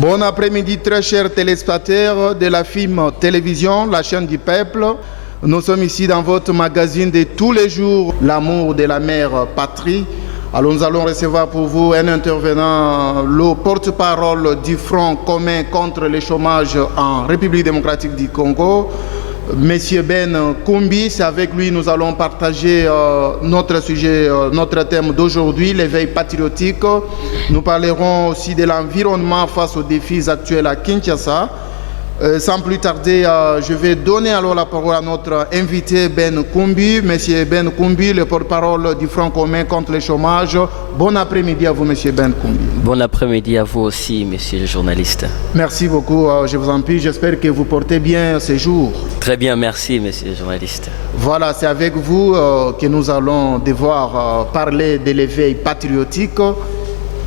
Bon après-midi très chers téléspectateurs de la FIM Télévision, la chaîne du peuple. Nous sommes ici dans votre magazine de tous les jours, L'amour de la mère patrie. Alors nous allons recevoir pour vous un intervenant, le porte-parole du Front commun contre le chômage en République démocratique du Congo, Monsieur Ben Koumbi. C'est avec lui que nous allons partager notre sujet, notre thème d'aujourd'hui, l'éveil patriotique. Nous parlerons aussi de l'environnement face aux défis actuels à Kinshasa. Sans plus tarder, je vais donner alors la parole à notre invité Ben Koumbi. Monsieur Ben Koumbi, le porte-parole du Front commun contre le chômage. Bon après-midi à vous, Monsieur Ben Koumbi. Bon après-midi à vous aussi, monsieur le journaliste. Merci beaucoup, je vous en prie. J'espère que vous portez bien ces jours. Très bien, merci, monsieur le journaliste. Voilà, c'est avec vous que nous allons devoir parler de l'éveil patriotique.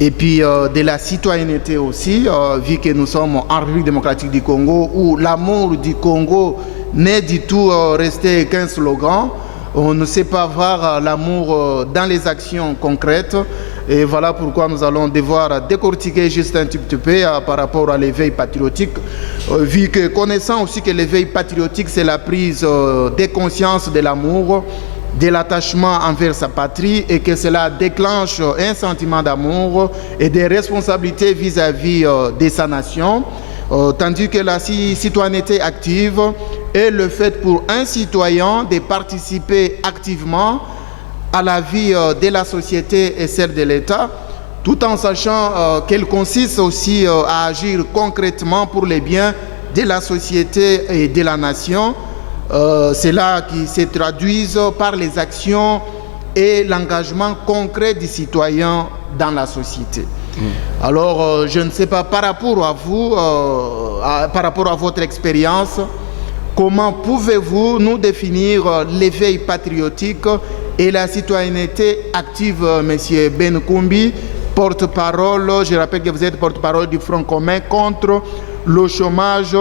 Et puis de la citoyenneté aussi, vu que nous sommes en République démocratique du Congo, où l'amour du Congo n'est du tout resté qu'un slogan. On ne sait pas voir l'amour dans les actions concrètes. Et voilà pourquoi nous allons devoir décortiquer juste un petit peu par rapport à l'éveil patriotique, vu que connaissant aussi que l'éveil patriotique, c'est la prise de conscience de l'amour, de l'attachement envers sa patrie, et que cela déclenche un sentiment d'amour et de responsabilité vis-à-vis de sa nation, tandis que la citoyenneté active est le fait pour un citoyen de participer activement à la vie de la société et celle de l'État, tout en sachant qu'elle consiste aussi à agir concrètement pour les biens de la société et de la nation. C'est là qui se traduisent par les actions et l'engagement concret du citoyen dans la société. Alors, je ne sais pas, par rapport à vous, par rapport à votre expérience, comment pouvez-vous nous définir l'éveil patriotique et la citoyenneté active, Monsieur Ben Koumbi, porte-parole, je rappelle que vous êtes porte-parole du Front commun contre le chômage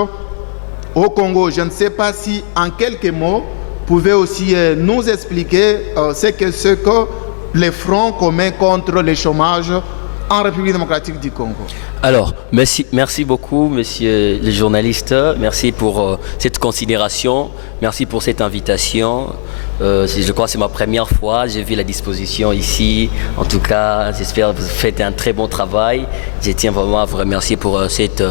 au Congo. Je ne sais pas si, en quelques mots, vous pouvez aussi nous expliquer ce que le Front commun contre le chômage en République démocratique du Congo. Alors, merci beaucoup, monsieur le journaliste. Merci pour cette considération. Merci pour cette invitation. Je crois que c'est ma première fois. J'ai vu la disposition ici. En tout cas, j'espère que vous faites un très bon travail. Je tiens vraiment à vous remercier pour cette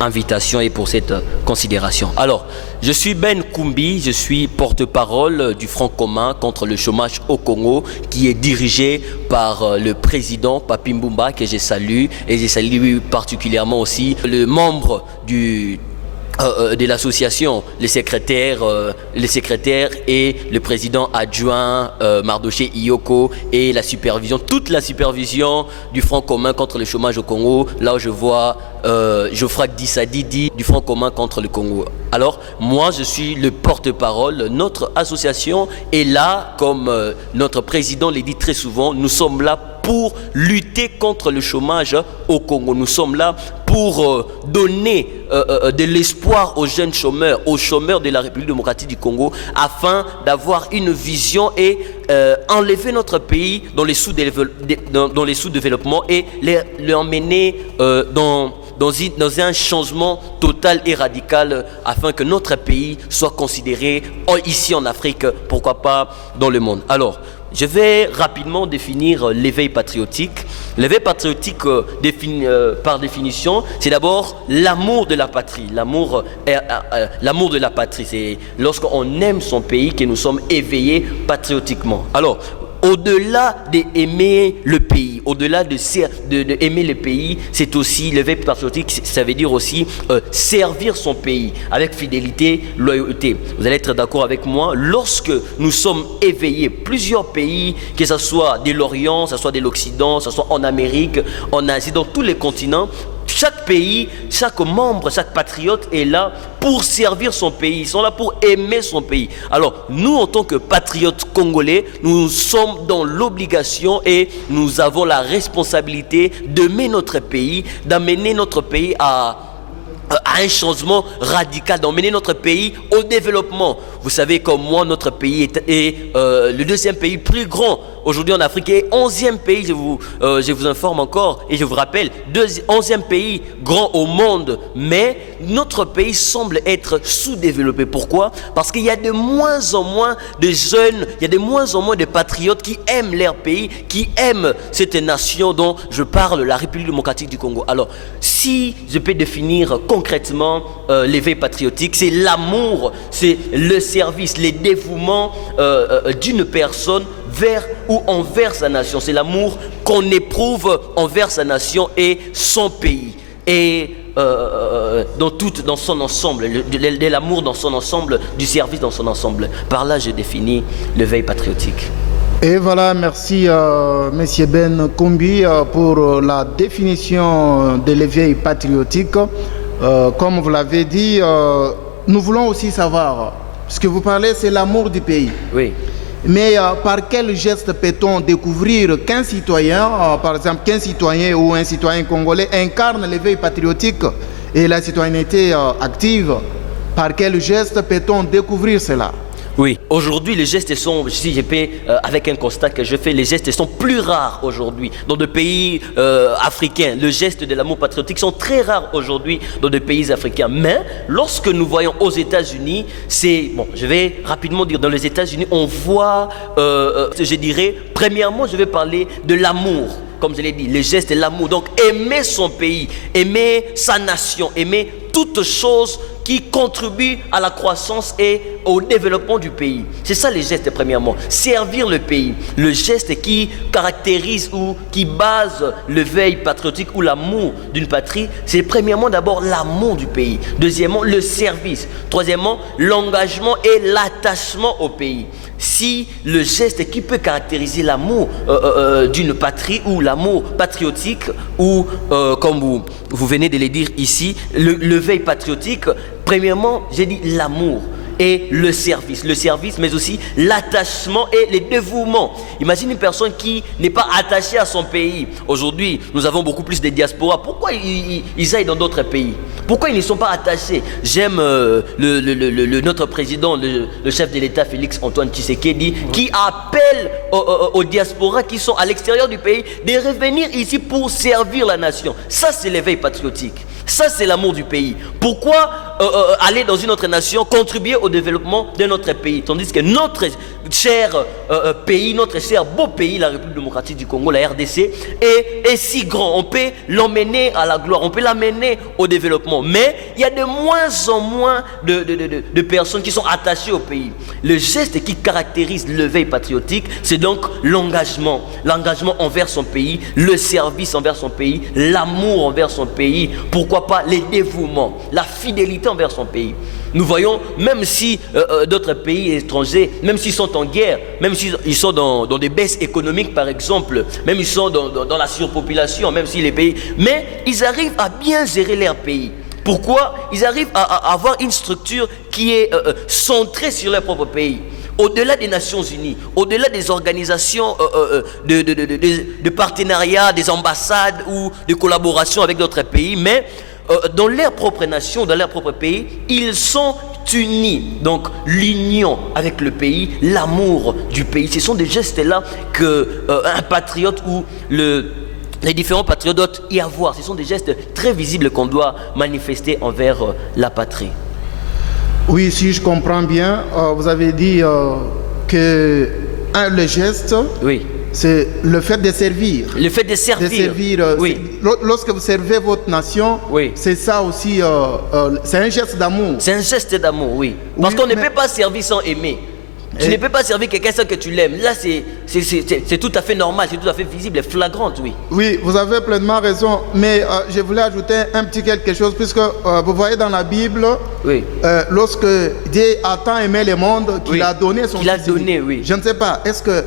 invitation et pour cette considération. Alors, je suis Ben Koumbi, je suis porte-parole du Front commun contre le chômage au Congo, qui est dirigé par le président Papi Mbumba, que je salue, et je salue particulièrement aussi le membre de l'association, les secrétaires et le président adjoint Mardoché Iyoko, et la supervision, toute la supervision du Front commun contre le chômage au Congo. Là où je vois Geoffroy Dissadi du Front commun contre le Congo. Alors, moi, je suis le porte-parole. Notre association est là, comme notre président le dit très souvent, nous sommes là pour lutter contre le chômage au Congo. Nous sommes là pour donner de l'espoir aux jeunes chômeurs, aux chômeurs de la République démocratique du Congo, afin d'avoir une vision et enlever notre pays dans les sous-développements et l'emmener dans un changement total et radical, afin que notre pays soit considéré ici en Afrique, pourquoi pas dans le monde. Alors, je vais rapidement définir l'éveil patriotique. L'éveil patriotique, par définition, c'est d'abord l'amour de la patrie. L'amour de la patrie, c'est lorsqu'on aime son pays que nous sommes éveillés patriotiquement. Alors, au-delà d'aimer le pays, au-delà d'aimer le pays, c'est aussi l'éveil patriotique, ça veut dire aussi servir son pays avec fidélité, loyauté. Vous allez être d'accord avec moi, lorsque nous sommes éveillés, plusieurs pays, que ce soit de l'Orient, que ce soit de l'Occident, que ce soit en Amérique, en Asie, dans tous les continents, chaque pays, chaque membre, chaque patriote est là pour servir son pays. Ils sont là pour aimer son pays. Alors, nous, en tant que patriotes congolais, nous sommes dans l'obligation et nous avons la responsabilité d'aimer notre pays, d'amener notre pays à un changement radical, d'emmener notre pays au développement. Vous savez, comme moi, notre pays est le deuxième pays plus grand aujourd'hui en Afrique et 11e pays, je vous informe encore et je vous rappelle, 11e pays grand au monde, mais notre pays semble être sous-développé. Pourquoi? Parce qu'il y a de moins en moins de jeunes, il y a de moins en moins de patriotes qui aiment leur pays, qui aiment cette nation dont je parle, la République démocratique du Congo. Alors, si je peux définir concrètement l'éveil patriotique, c'est l'amour, c'est le service, les dévouements d'une personne vers ou envers sa nation. C'est l'amour qu'on éprouve envers sa nation et son pays. Et dans son ensemble, de l'amour dans son ensemble, du service dans son ensemble. Par là, je définis l'éveil patriotique. Et voilà, merci Monsieur Ben Kombi pour la définition de l'éveil patriotique. Comme vous l'avez dit, nous voulons aussi savoir, ce que vous parlez, c'est l'amour du pays. Oui. Mais par quel geste peut-on découvrir qu'un citoyen, par exemple qu'un citoyen ou un citoyen congolais incarne l'éveil patriotique et la citoyenneté active? Par quel geste peut-on découvrir cela? Oui, aujourd'hui les gestes sont, si je peux, avec un constat que je fais, les gestes sont plus rares aujourd'hui dans des pays africains. Le geste de l'amour patriotique sont très rares aujourd'hui dans des pays africains. Mais lorsque nous voyons aux États-Unis, c'est, bon, je vais rapidement dire, dans les États-Unis, on voit, je dirais, premièrement, je vais parler de l'amour. Comme je l'ai dit, les gestes de l'amour. Donc aimer son pays, aimer sa nation, aimer toutes choses qui contribuent à la croissance et au développement du pays. C'est ça les gestes premièrement. Servir le pays. Le geste qui caractérise ou qui base l'éveil patriotique ou l'amour d'une patrie, c'est premièrement d'abord l'amour du pays. Deuxièmement, le service. Troisièmement, l'engagement et l'attachement au pays. Si le geste qui peut caractériser l'amour d'une patrie ou l'amour patriotique ou comme vous venez de le dire ici, l'éveil patriotique, premièrement, j'ai dit l'amour et le service, mais aussi l'attachement et le dévouement. Imagine une personne qui n'est pas attachée à son pays. Aujourd'hui, nous avons beaucoup plus de diaspora. Pourquoi ils aillent dans d'autres pays? Pourquoi ils ne sont pas attachés? J'aime notre président, le chef de l'État, Félix Antoine Tshisekedi, qui appelle aux diasporas qui sont à l'extérieur du pays de revenir ici pour servir la nation. Ça, c'est l'éveil patriotique. Ça, c'est l'amour du pays. Pourquoi aller dans une autre nation, contribuer au développement de notre pays, tandis que notre cher pays, notre cher beau pays, la République démocratique du Congo, la RDC, est si grand. On peut l'emmener à la gloire, on peut l'amener au développement. Mais il y a de moins en moins de personnes qui sont attachées au pays. Le geste qui caractérise l'éveil patriotique, c'est donc l'engagement. L'engagement envers son pays, le service envers son pays, l'amour envers son pays. Pourquoi pas les dévouements, la fidélité envers son pays. Nous voyons, même si d'autres pays étrangers, même s'ils sont en guerre, même s'ils sont dans des baisses économiques par exemple, même s'ils sont dans la surpopulation, même si les pays, mais ils arrivent à bien gérer leur pays. Pourquoi? Ils arrivent à avoir une structure qui est centrée sur leur propre pays. Au-delà des Nations Unies, au-delà des organisations de partenariat, des ambassades ou de collaboration avec d'autres pays, mais dans leur propre nation, dans leur propre pays, ils sont unis. Donc l'union avec le pays, l'amour du pays, ce sont des gestes-là qu'un patriote ou les différents patriotes doivent y avoir. Ce sont des gestes très visibles qu'on doit manifester envers la patrie. Oui, si je comprends bien, vous avez dit que le geste, oui, c'est le fait de servir. Le fait de servir. Oui. Lorsque vous servez votre nation, oui, c'est ça aussi, c'est un geste d'amour. C'est un geste d'amour, oui. Parce qu'on ne peut pas servir sans aimer. Tu ne peux pas servir quelqu'un sans que tu l'aimes. Là, c'est tout à fait normal, c'est tout à fait visible et flagrant, oui. Oui, vous avez pleinement raison. Mais je voulais ajouter un petit quelque chose, puisque vous voyez dans la Bible, oui, lorsque Dieu a tant aimé le monde qu'il, oui, a donné son Fils. Oui. Je ne sais pas, est-ce que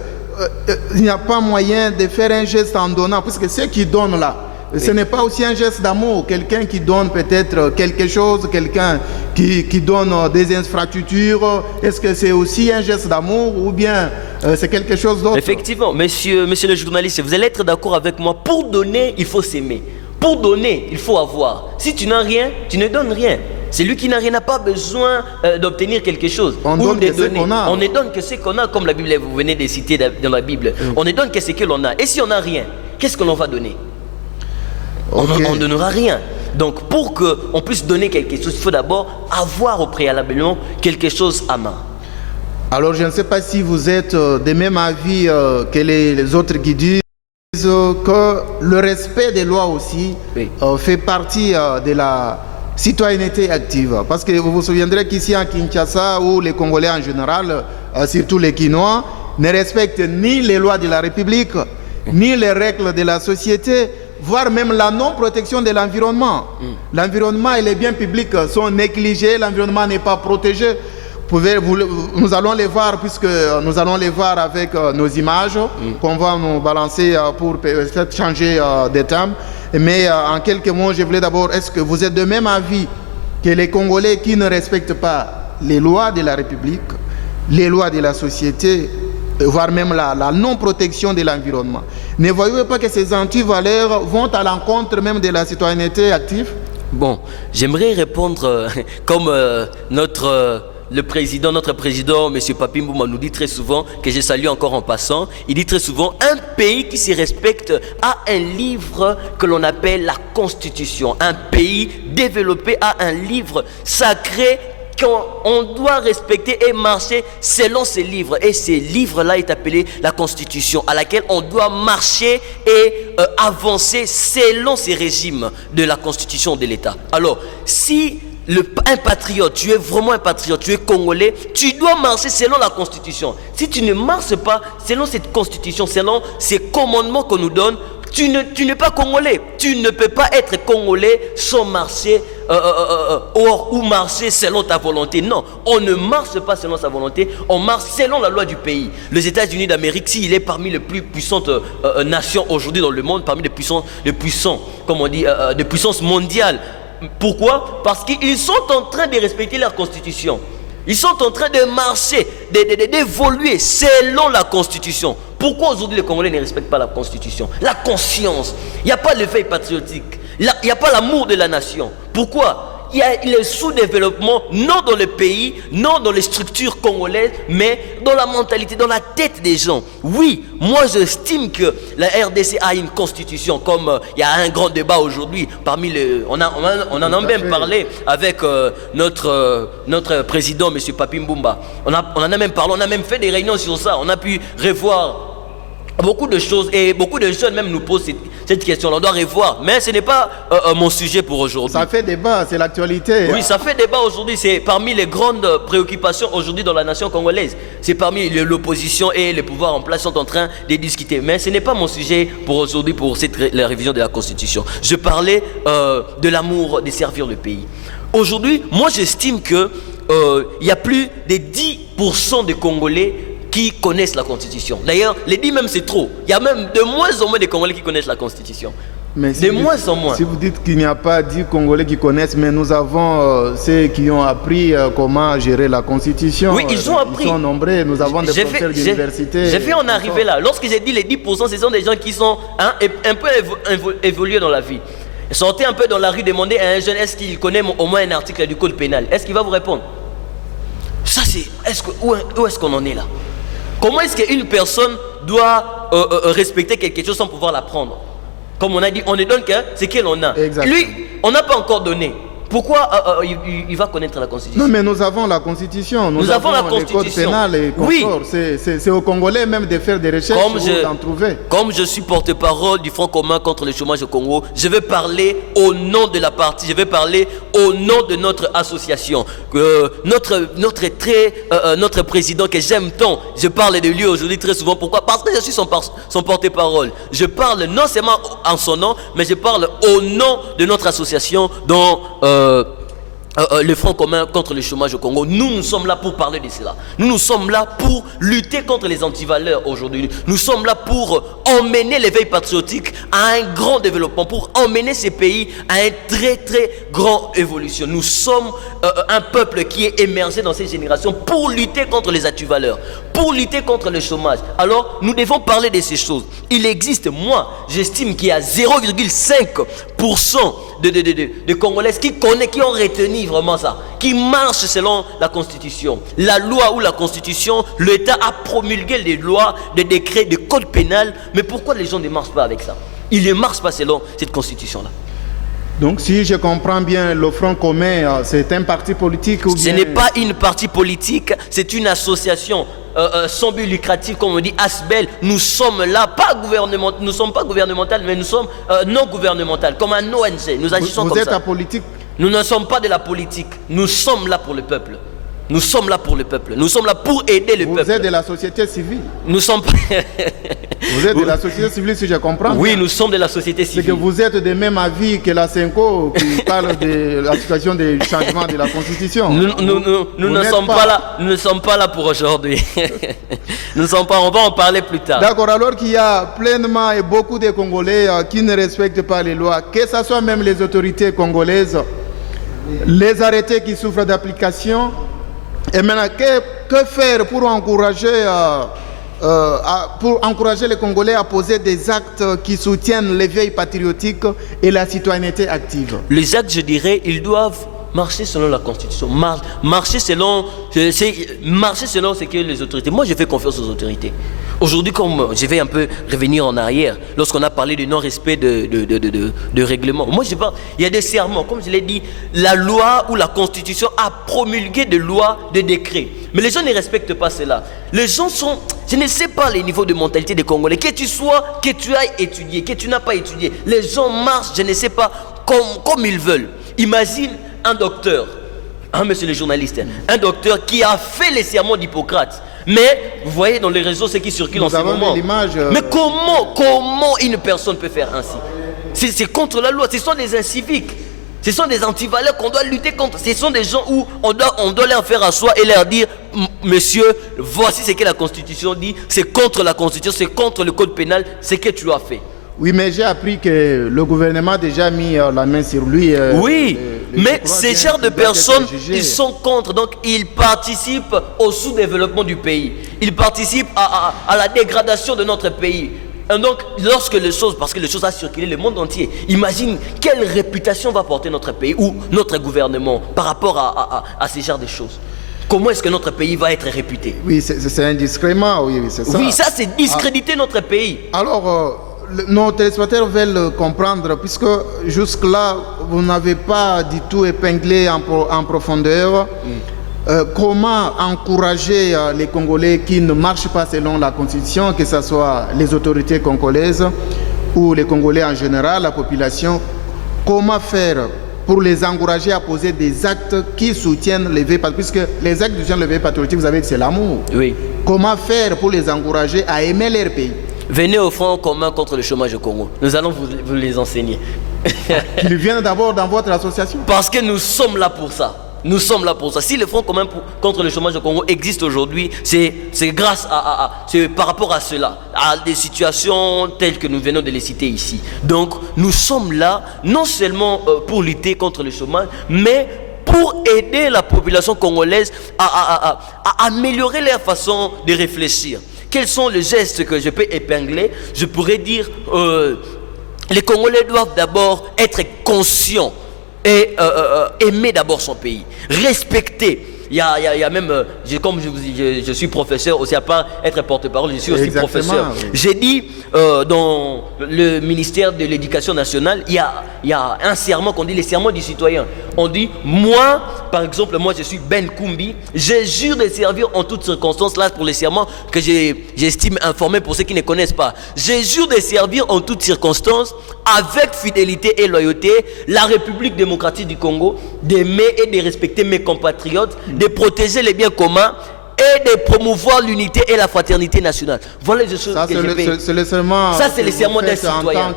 il n'y a pas moyen de faire un geste en donnant, puisque ceux qui donnent là, oui, ce n'est pas aussi un geste d'amour. Quelqu'un qui donne peut-être quelque chose, quelqu'un qui donne des infrastructures, est-ce que c'est aussi un geste d'amour ou bien c'est quelque chose d'autre? Effectivement, monsieur le journaliste, vous allez être d'accord avec moi. Pour donner, il faut s'aimer. Pour donner, il faut avoir. Si tu n'as rien, tu ne donnes rien. C'est lui qui n'a rien, n'a pas besoin d'obtenir quelque chose. On donne que ce qu'on a. On ne donne que ce qu'on a, comme la Bible, vous venez de citer dans la Bible. On ne donne que ce que l'on a. Et si on n'a rien, qu'est-ce que l'on va donner? Okay. On ne donnera rien. Donc pour qu'on puisse donner quelque chose, il faut d'abord avoir au préalablement quelque chose à main. Alors je ne sais pas si vous êtes des mêmes avis que les autres qui disent que le respect des lois aussi fait partie de la citoyenneté active. Parce que vous vous souviendrez qu'ici à Kinshasa, où les Congolais en général, surtout les Quinois, ne respectent ni les lois de la République, ni les règles de la société, voire même la non-protection de l'environnement. L'environnement et les biens publics sont négligés, l'environnement n'est pas protégé. Nous allons les voir, puisque nous allons les voir avec nos images qu'on va nous balancer pour peut-être changer de thème. Mais en quelques mots, je voulais d'abord, est-ce que vous êtes de même avis que les Congolais qui ne respectent pas les lois de la République, les lois de la société, voire même la non-protection de l'environnement, ne voyez-vous pas que ces antivaleurs vont à l'encontre même de la citoyenneté active? Bon, j'aimerais répondre comme notre président, M. Papi Mbouma, nous dit très souvent, que je salue encore en passant, il dit très souvent, un pays qui se respecte a un livre que l'on appelle la Constitution. Un pays développé a un livre sacré qu'on doit respecter et marcher selon ces livres. Et ces livres-là est appelé la Constitution, à laquelle on doit marcher et avancer selon ces régimes de la Constitution de l'État. Alors, si un patriote, tu es vraiment un patriote, tu es congolais, tu dois marcher selon la Constitution. Si tu ne marches pas selon cette Constitution, selon ces commandements qu'on nous donne, tu n'es pas congolais. Tu ne peux pas être congolais sans marcher ou marcher selon ta volonté. Non, on ne marche pas selon sa volonté, on marche selon la loi du pays. Les États-Unis d'Amérique, s'il est parmi les plus puissantes nations aujourd'hui dans le monde, parmi les puissants, comme on dit, de puissance mondiale. Pourquoi? Parce qu'ils sont en train de respecter leur constitution. Ils sont en train de marcher, d'évoluer selon la constitution. Pourquoi aujourd'hui les Congolais ne respectent pas la constitution? La conscience. Il n'y a pas l'éveil patriotique. Il n'y a pas l'amour de la nation. Pourquoi? Il y a le sous-développement, non dans le pays, non dans les structures congolaises, mais dans la mentalité, dans la tête des gens. Oui, moi j'estime que la RDC a une constitution, comme il y a un grand débat aujourd'hui, parmi les... On en a même parlé avec notre président, M. Papi Mbouma. On en a même parlé, on a même fait des réunions sur ça, on a pu revoir beaucoup de choses et beaucoup de jeunes même nous posent cette question. On doit revoir, mais ce n'est pas mon sujet pour aujourd'hui. Ça fait débat, c'est l'actualité. Oui, ça fait débat aujourd'hui. C'est parmi les grandes préoccupations aujourd'hui dans la nation congolaise. C'est parmi l'opposition et les pouvoirs en place sont en train de discuter. Mais ce n'est pas mon sujet pour aujourd'hui, pour la révision de la Constitution. Je parlais de l'amour de servir le pays. Aujourd'hui, moi j'estime que il y a plus de 10% de Congolais qui connaissent la Constitution. D'ailleurs, les 10 même c'est trop. Il y a même de moins en moins de Congolais qui connaissent la Constitution. Mais si de moins en moins. Si vous dites qu'il n'y a pas 10 Congolais qui connaissent, mais nous avons ceux qui ont appris comment gérer la Constitution. Oui, ils ont appris. Ils sont nombreux. Nous avons des professeurs d'université. J'ai fait en arriver là. Lorsque j'ai dit les 10%, ce sont des gens qui sont un peu évolués dans la vie. Sortez un peu dans la rue, demandez à un jeune, est-ce qu'il connaît au moins un article du code pénal? Est-ce qu'il va vous répondre? Ça c'est... Où est-ce qu'on en est là? Comment est-ce qu'une personne doit respecter quelque chose sans pouvoir l'apprendre? Comme on a dit, on ne donne que ce qu'elle a. Exactement. Lui, on n'a pas encore donné. Pourquoi il va connaître la Constitution? Non, mais nous avons la Constitution. Nous avons la Constitution. Les codes pénals et consorts. Oui. C'est aux Congolais même de faire des recherches ou d'en trouver. Comme je suis porte-parole du Front commun contre le chômage au Congo, je vais parler au nom de la partie, je vais parler au nom de notre association. Notre président que j'aime tant, je parle de lui aujourd'hui très souvent. Pourquoi? Parce que je suis son porte-parole. Je parle non seulement en son nom, mais je parle au nom de notre association dont... le Front commun contre le chômage au Congo. Nous sommes là pour parler de cela. Nous sommes là pour lutter contre les antivaleurs aujourd'hui. Nous sommes là pour emmener l'éveil patriotique à un grand développement, pour emmener ces pays à une très très grande évolution. Nous sommes un peuple qui est émergé dans cette génération pour lutter contre les antivaleurs, pour lutter contre le chômage. Alors nous devons parler de ces choses. Il existe, moi j'estime qu'il y a 0,5 de Congolaises qui connaissent, qui ont retenu vraiment ça, qui marchent selon la Constitution. La loi ou la Constitution, l'État a promulgué des lois, des décrets, des codes pénals, mais pourquoi les gens ne marchent pas avec ça? Ils ne marchent pas selon cette Constitution-là. Donc, si je comprends bien, le Front commun, c'est un parti politique ou bien... Ce n'est pas une partie politique, c'est une association sans but lucratif, comme on dit, ASBEL. Nous sommes là, nous ne sommes pas gouvernemental, mais nous sommes non gouvernemental, comme un ONG. Nous agissons comme ça. Vous êtes apolitique? Nous ne sommes pas de la politique. Nous sommes là pour le peuple. Nous sommes là pour le peuple. Nous sommes là pour aider le peuple. Vous êtes de la société civile? Nous sommes pas... Vous êtes de la société civile, si je comprends bien. Oui, nous sommes de la société civile. C'est que vous êtes de même avis que la CENCO qui parle de la situation du changement de la Constitution. Nous ne sommes pas là. Nous ne sommes pas là pour aujourd'hui. Nous ne sommes pas. On va en parler plus tard. D'accord. Alors qu'il y a pleinement et beaucoup de Congolais qui ne respectent pas les lois, que ce soit même les autorités congolaises, les arrêtés qui souffrent d'application. Et maintenant, que faire pour encourager les Congolais à poser des actes qui soutiennent l'éveil patriotique et la citoyenneté active? Les actes, je dirais, ils doivent marcher selon la Constitution, marcher selon ce que les autorités... Moi, je fais confiance aux autorités. Aujourd'hui, comme je vais un peu revenir en arrière, lorsqu'on a parlé du non-respect de règlement, moi, je parle, il y a des serments, comme je l'ai dit, la loi ou la Constitution a promulgué des lois, des décrets. Mais les gens ne respectent pas cela. Les gens sont... Je ne sais pas les niveaux de mentalité des Congolais. Que tu sois, que tu ailles étudier, que tu n'as pas étudié. Les gens marchent, je ne sais pas, comme ils veulent. Imagine un docteur, monsieur le journaliste, un docteur qui a fait les sermons d'Hippocrate. Mais vous voyez dans les réseaux ce qui circule en ce moment. Mais comment une personne peut faire ainsi? C'est contre la loi. Ce sont des inciviques. Ce sont des antivaleurs qu'on doit lutter contre. Ce sont des gens où on doit leur faire asseoir et leur dire: monsieur, voici ce que la Constitution dit. C'est contre la Constitution, c'est contre le code pénal, ce que tu as fait. Oui, mais j'ai appris que le gouvernement a déjà mis la main sur lui. Oui, mais ces genres de personnes, ils sont contre. Donc, ils participent au sous-développement du pays. Ils participent à la dégradation de notre pays. Et donc, lorsque les choses, parce que les choses ont circulé le monde entier, imagine quelle réputation va porter notre pays ou notre gouvernement par rapport à ces genres de choses. Comment est-ce que notre pays va être réputé? Oui, c'est un discrément, oui, c'est ça. Oui, ça c'est discréditer notre pays. Alors, nos téléspectateurs veulent comprendre, puisque jusque-là, vous n'avez pas du tout épinglé en profondeur comment encourager les Congolais qui ne marchent pas selon la Constitution, que ce soit les autorités congolaises ou les Congolais en général, la population. Comment faire pour les encourager à poser des actes qui soutiennent l'éveil patriotique, puisque les actes qui soutiennent l'éveil patriotique, vous savez que c'est l'amour. Oui. Comment faire pour les encourager à aimer leur pays? Venez au Front commun contre le chômage au Congo. Nous allons vous les enseigner. Qu'ils viennent d'abord dans votre association. Parce que nous sommes là pour ça. Nous sommes là pour ça. Si le Front commun contre le chômage au Congo existe aujourd'hui, c'est grâce c'est par rapport à cela, à des situations telles que nous venons de les citer ici. Donc, nous sommes là non seulement pour lutter contre le chômage, mais pour aider la population congolaise à améliorer leur façon de réfléchir. Quels sont les gestes que je peux épingler? Je pourrais dire, les Congolais doivent d'abord être conscients et aimer d'abord son pays, respecter. Il y a même, comme je suis professeur aussi, à part être porte-parole, je suis aussi professeur. Oui. J'ai dit, dans le ministère de l'Éducation nationale, il y a un serment qu'on dit, les serments du citoyen. On dit, moi, par exemple, moi je suis Ben Koumbi, je jure de servir en toutes circonstances, là pour les serments que j'estime informés pour ceux qui ne connaissent pas. Je jure de servir en toutes circonstances, avec fidélité et loyauté, la République démocratique du Congo, d'aimer et de respecter mes compatriotes, de protéger les biens communs et de promouvoir l'unité et la fraternité nationale. Voilà les choses que je fais. C'est le serment. Ça, c'est le serment d'un citoyen.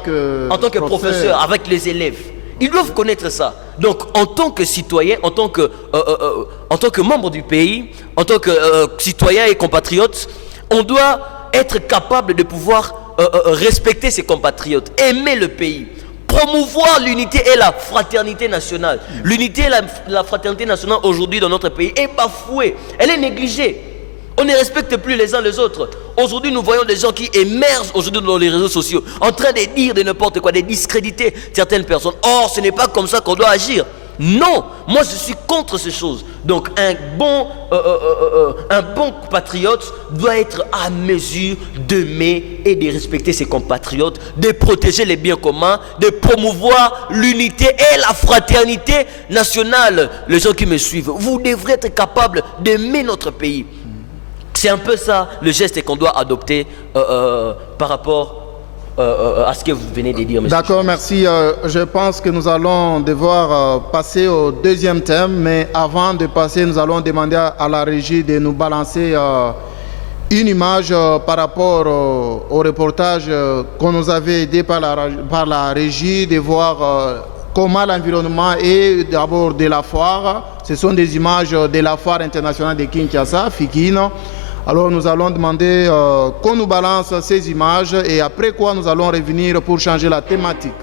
En tant que professeur, avec les élèves. Ils doivent connaître ça. Donc, en tant que citoyen, en tant que membre du pays, en tant que citoyen et compatriote, on doit être capable de pouvoir respecter ses compatriotes, aimer le pays, promouvoir l'unité et la fraternité nationale. L'unité et la fraternité nationale aujourd'hui dans notre pays est bafouée, elle est négligée. On ne respecte plus les uns les autres. Aujourd'hui, nous voyons des gens qui émergent aujourd'hui dans les réseaux sociaux, en train de dire de n'importe quoi, de discréditer certaines personnes. Or, ce n'est pas comme ça qu'on doit agir. Non, moi je suis contre ces choses. Donc un bon patriote doit être à mesure d'aimer et de respecter ses compatriotes, de protéger les biens communs, de promouvoir l'unité et la fraternité nationale. Les gens qui me suivent, vous devrez être capables d'aimer notre pays. C'est un peu ça le geste qu'on doit adopter par rapport à ce que vous venez de dire, monsieur. D'accord, merci. Je pense que nous allons devoir passer au deuxième thème, mais avant de passer, nous allons demander à la régie de nous balancer une image par rapport au reportage qu'on nous avait aidé par la régie de voir comment l'environnement est d'abord de la foire. Ce sont des images de la foire internationale de Kinshasa, Fikino. Alors nous allons demander qu'on nous balance ces images et après quoi nous allons revenir pour changer la thématique.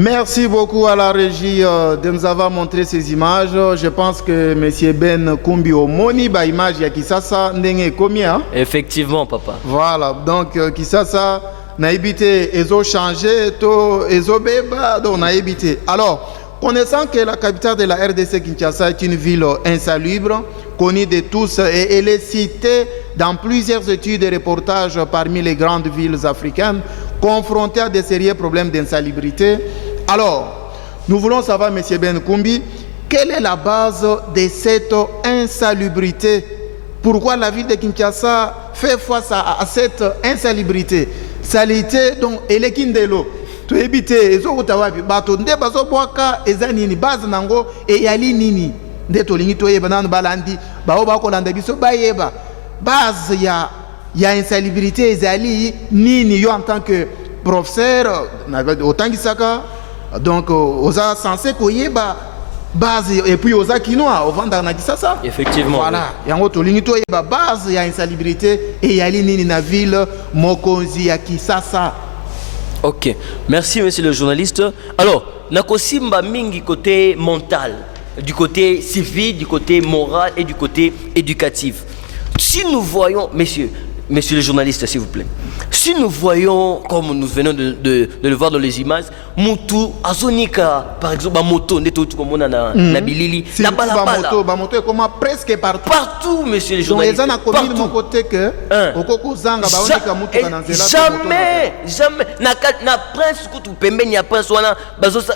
Merci beaucoup à la régie de nous avoir montré ces images. Je pense que M. Ben Kumbi Omoni, ba image ya Kisasa ndenge combien? Effectivement, papa. Voilà, donc Kisasa n'a évité, ils ont changé, ils ont béba, donc on a évité. Alors, connaissant que la capitale de la RDC Kinshasa est une ville insalubre, connue de tous, et elle est citée dans plusieurs études et reportages parmi les grandes villes africaines, confrontées à des sérieux problèmes d'insalubrité. Alors, nous voulons savoir, M. Ben Kumbi, quelle est la base de cette insalubrité? Pourquoi la ville de Kinshasa fait face à cette insalubrité? Salité, donc, elle est kindelo. Tu évites, ezo utawapi, bato nde bazo boaka ezanini, base nango, et yali nini. Nde tolingi toyeba nanu balandi, bao bako landa biso bayeba. Base ya insalubrité ezali nini yo en tant que professeur, autant saka. Donc, osa censé koyeba base et puis osa kinoa au vanda na Kisasa. Effectivement. Voilà. Yango tolingi toyeba base ya insalubrité et yali nini na ville mokonzi ya Kisasa. Ok, merci monsieur le journaliste. Alors, nakosimba mingi côté mental, du côté civil, du côté moral et du côté éducatif. Si nous voyons, monsieur le journaliste s'il vous plaît, si nous voyons, comme nous venons de le voir dans les images, Moutou, Azonika, par exemple, moto, na bilili, na balabala. Moto est comme presque partout. Partout, monsieur le journaliste. Jamais, na prince kutu pembeni ya prince wana bazosa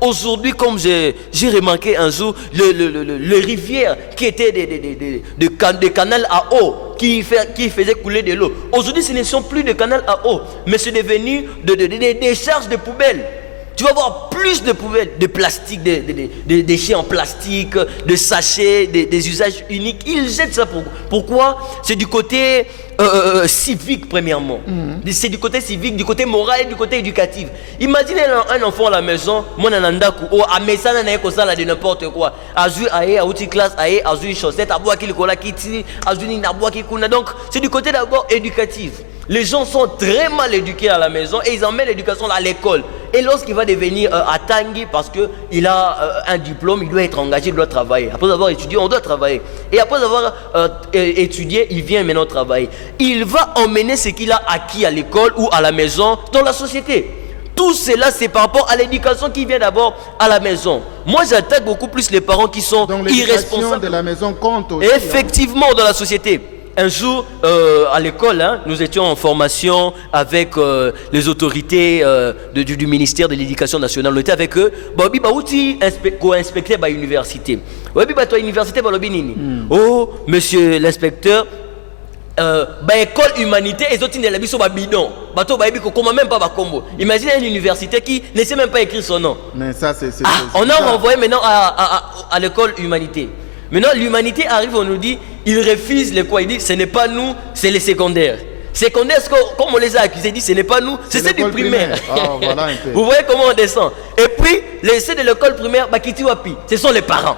Aujourd'hui, comme j'ai remarqué un jour, les rivières qui étaient des canaux à eau, qui faisaient couler de l'eau. Aujourd'hui, ce ne sont plus des canaux à eau, mais c'est devenu des décharges de poubelles. Tu vas voir plus de poubelles, de plastique, des déchets en plastique, de sachets, des usages uniques. Ils jettent ça. Pourquoi? C'est du côté civique, premièrement. C'est du côté civique, du côté moral et du côté éducatif. Imaginez un enfant à la maison, moi, nanandaku, ou à Messa, nanana, de n'importe quoi. Azui, aïe, à outil classe, aïe, azui, chaussette, à bois, qui le cola, qui tire, azui, na bois, qui kuna. Donc, c'est du côté d'abord éducatif. Les gens sont très mal éduqués à la maison et ils emmènent l'éducation à l'école. Et lorsqu'il va devenir à Tanguy, parce qu'il a un diplôme, il doit être engagé, il doit travailler. Après avoir étudié, on doit travailler. Et après avoir étudié, il vient maintenant travailler. Il va emmener ce qu'il a acquis à l'école ou à la maison dans la société. Tout cela, c'est par rapport à l'éducation qui vient d'abord à la maison. Moi, j'attaque beaucoup plus les parents qui sont irresponsables. Donc l'éducation de la maison compte aussi. Effectivement, dans la société. Un jour, à l'école, nous étions en formation avec les autorités du ministère de l'Éducation nationale. On était avec eux. Babi Baouti, co-inspecteur de l'université. Babi Bato université, oh, monsieur l'inspecteur, école humanité, et autres ne l'habillent pas bidon. Bato Babi comment même pas Bakombo. Imaginez une université qui ne sait même pas écrire son nom. Mais ça, c'est on a renvoyé maintenant à l'école humanité. Maintenant, l'humanité arrive, on nous dit, ils refusent les quoi? Ils disent, ce n'est pas nous, c'est les secondaires. Secondaires, comme on les a accusés, ils disent, ce n'est pas nous, c'est ceux du primaire. Voilà un peu. Vous voyez comment on descend. Et puis, ceux de l'école primaire, ce sont les parents.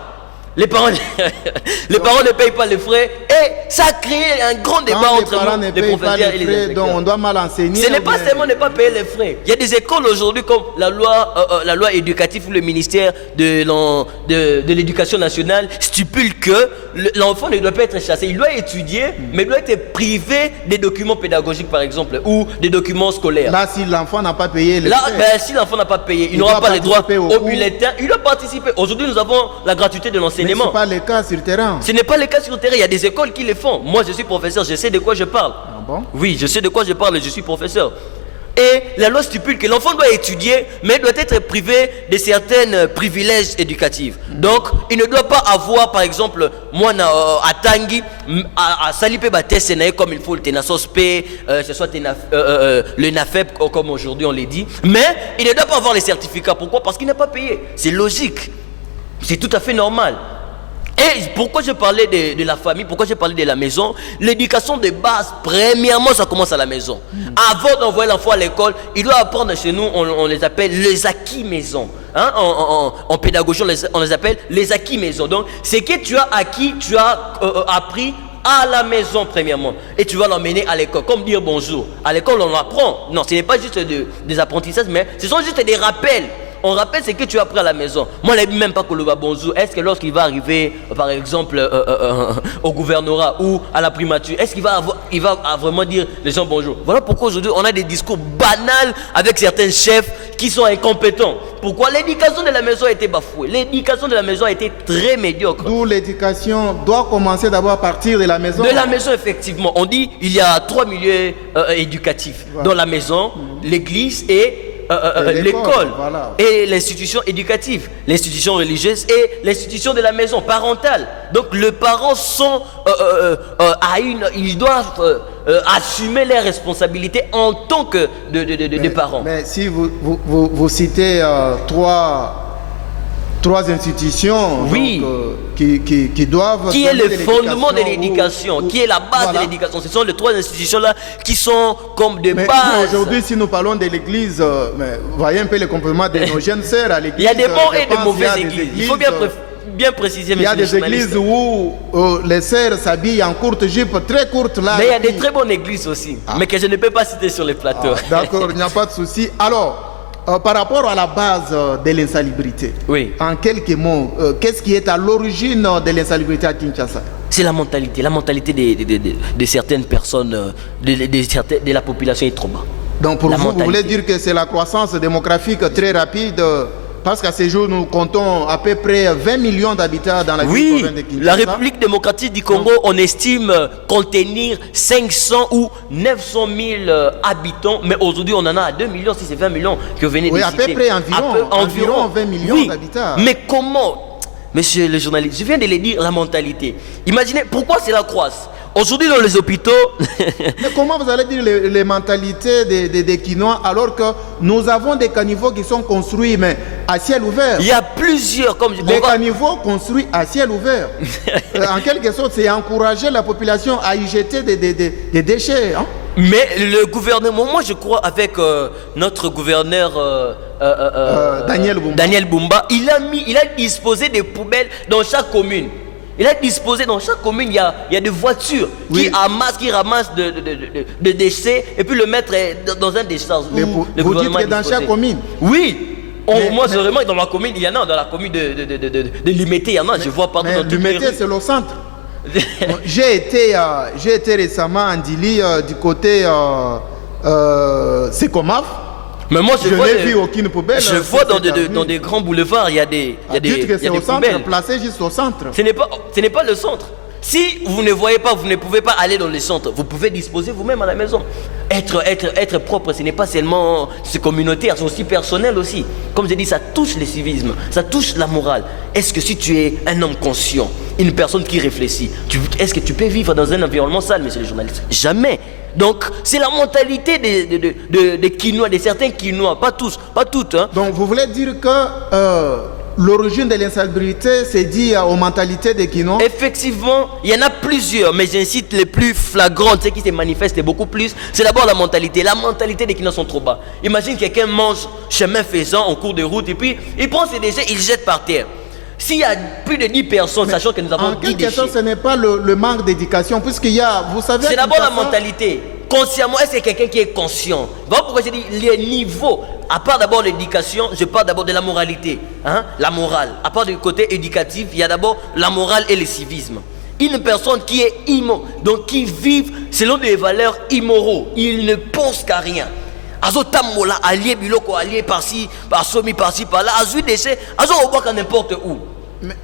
Les parents ne payent pas les frais et ça a créé un grand débat entre les professeurs et les inspecteurs. Donc on doit mal enseigner. Ce n'est pas seulement ne pas payer les frais. Il y a des écoles aujourd'hui comme la loi éducative ou le ministère de l'éducation nationale stipule que l'enfant ne doit pas être chassé. Il doit étudier, mais il doit être privé des documents pédagogiques par exemple ou des documents scolaires. Là, si l'enfant n'a pas payé les frais. Si l'enfant n'a pas payé, il n'aura pas les droits au bulletin. Il doit participer. Aujourd'hui, nous avons la gratuité de l'enseignement. Mais ce n'est pas le cas sur le terrain. Ce n'est pas le cas sur le terrain. Il y a des écoles qui le font. Moi, je suis professeur, je sais de quoi je parle. Ah bon? Oui, je sais de quoi je parle, je suis professeur. Et la loi stipule que l'enfant doit étudier, mais doit être privé de certains privilèges éducatifs. Donc, il ne doit pas avoir, par exemple, moi, à Tanguy, à Salipé Baté comme il faut, le Ténasospe, ce soit le NAFEP, comme aujourd'hui on l'a dit. Mais il ne doit pas avoir les certificats. Pourquoi? Parce qu'il n'a pas payé. C'est logique. C'est tout à fait normal. Et pourquoi je parlais de la famille, pourquoi je parlais de la maison? L'éducation de base, premièrement, ça commence à la maison. Avant d'envoyer l'enfant à l'école, il doit apprendre chez nous, on les appelle les acquis maison. En pédagogie, on les appelle les acquis maison. Donc, ce que tu as acquis, tu as appris à la maison premièrement. Et tu vas l'emmener à l'école. Comme dire bonjour. À l'école, on apprend. Non, ce n'est pas juste des apprentissages, mais ce sont juste des rappels. On rappelle ce que tu as appris à la maison. Moi, je ne même pas que le bonjour. Est-ce que lorsqu'il va arriver, par exemple, au gouvernorat ou à la primature, est-ce qu'il va vraiment dire les gens bonjour? Voilà pourquoi aujourd'hui, on a des discours banals avec certains chefs qui sont incompétents. Pourquoi? L'éducation de la maison a été bafouée. L'éducation de la maison a été très médiocre. D'où l'éducation doit commencer d'abord à partir de la maison. De la maison, effectivement. On dit qu'il y a 3 milieux éducatifs. Voilà. Dans la maison, l'église et l'école, voilà. Et l'institution éducative, l'institution religieuse et l'institution de la maison parentale. Donc les parents sont ils doivent assumer leurs responsabilités en tant que de parents. Mais si vous citez trois institutions, oui, donc, qui doivent... Qui est le fondement de l'éducation, qui est la base de l'éducation. Ce sont les 3 institutions-là qui sont comme des bases. Aujourd'hui, si nous parlons de l'église, voyez un peu le comportement de nos jeunes sœurs à l'église. Il y a des bons et de mauvaises églises. Il faut bien préciser, il y a des églises où les sœurs s'habillent en courte jupe, très courte là. Mais il y a des très bonnes églises aussi, mais que je ne peux pas citer sur les plateaux. D'accord, il n'y a pas de souci. Alors, par rapport à la base de l'insalubrité, oui. En quelques mots, qu'est-ce qui est à l'origine de l'insalubrité à Kinshasa? C'est la mentalité de certaines personnes, de la population est trop bas. Donc pour vous voulez dire que c'est la croissance démographique très rapide parce qu'à ce jour, nous comptons à peu près 20 millions d'habitants dans la ville province de Kinshasa. La République démocratique du Congo, on estime contenir 500 ou 900 000 habitants, mais aujourd'hui, on en a à 2 millions, si c'est 20 millions que vous venez de citer. Oui, à peu près environ 20 millions d'habitants. Mais comment, monsieur le journaliste, je viens de le dire, la mentalité. Imaginez, pourquoi cela croisse? Aujourd'hui, dans les hôpitaux... Mais comment vous allez dire les mentalités des Quinois alors que nous avons des caniveaux qui sont construits mais à ciel ouvert? Il y a plusieurs... comme les caniveaux construits à ciel ouvert. En quelque sorte, c'est encourager la population à y jeter des déchets. Hein? Mais le gouvernement, moi je crois avec notre gouverneur Daniel Bumba, il a disposé des poubelles dans chaque commune. Il a disposé dans chaque commune, il y a des voitures qui ramassent de déchets et puis le mettre dans un décharge. Vous dites que dans chaque commune? Oui. Moi, vraiment, dans ma commune, il y en a. Dans la commune de Limité, il y en a. Je vois partout dans toutes les rues. Limité, c'est le centre. J'ai été récemment en Dili du côté Sekomaf. Mais moi, je n'ai vu aucune poubelle. Je vois dans des grands boulevards, il y a des poubelles placées juste au centre. Ce n'est pas le centre. Si vous ne voyez pas, vous ne pouvez pas aller dans le centre. Vous pouvez disposer vous-même à la maison. Être propre, ce n'est pas seulement communautaire, c'est aussi personnel aussi. Comme je dis, ça touche le civisme, ça touche la morale. Est-ce que si tu es un homme conscient, une personne qui réfléchit, est-ce que tu peux vivre dans un environnement sale, monsieur le journaliste? Jamais. Donc, c'est la mentalité des Quinois, de certains Quinois, pas tous, pas toutes. Hein. Donc, vous voulez dire que l'origine de l'insalubrité, c'est dit aux mentalités des Quinois? Effectivement, il y en a plusieurs, mais j'incite les plus flagrantes, ceux qui se manifestent beaucoup plus. C'est d'abord la mentalité. La mentalité des Quinois sont trop bas. Imagine quelqu'un mange chemin faisant en cours de route et puis il prend ses déchets, il jette par terre. S'il y a plus de 10 personnes, sachant que nous avons 10 déchets... En quelque sorte, ce n'est pas le manque d'éducation, puisqu'il y a, vous savez... C'est d'abord la mentalité. Consciemment, est-ce que quelqu'un qui est conscient? Voilà pourquoi je dis les niveaux. À part d'abord l'éducation, je parle d'abord de la moralité. Hein? La morale. À part du côté éducatif, il y a d'abord la morale et le civisme. Une personne qui est donc qui vit selon des valeurs immoraux. Il ne pense qu'à rien. Azotamola, allié biloko, allié par-ci, par-somi, par-ci, par-là, azu déchet, azo au bois n'importe où.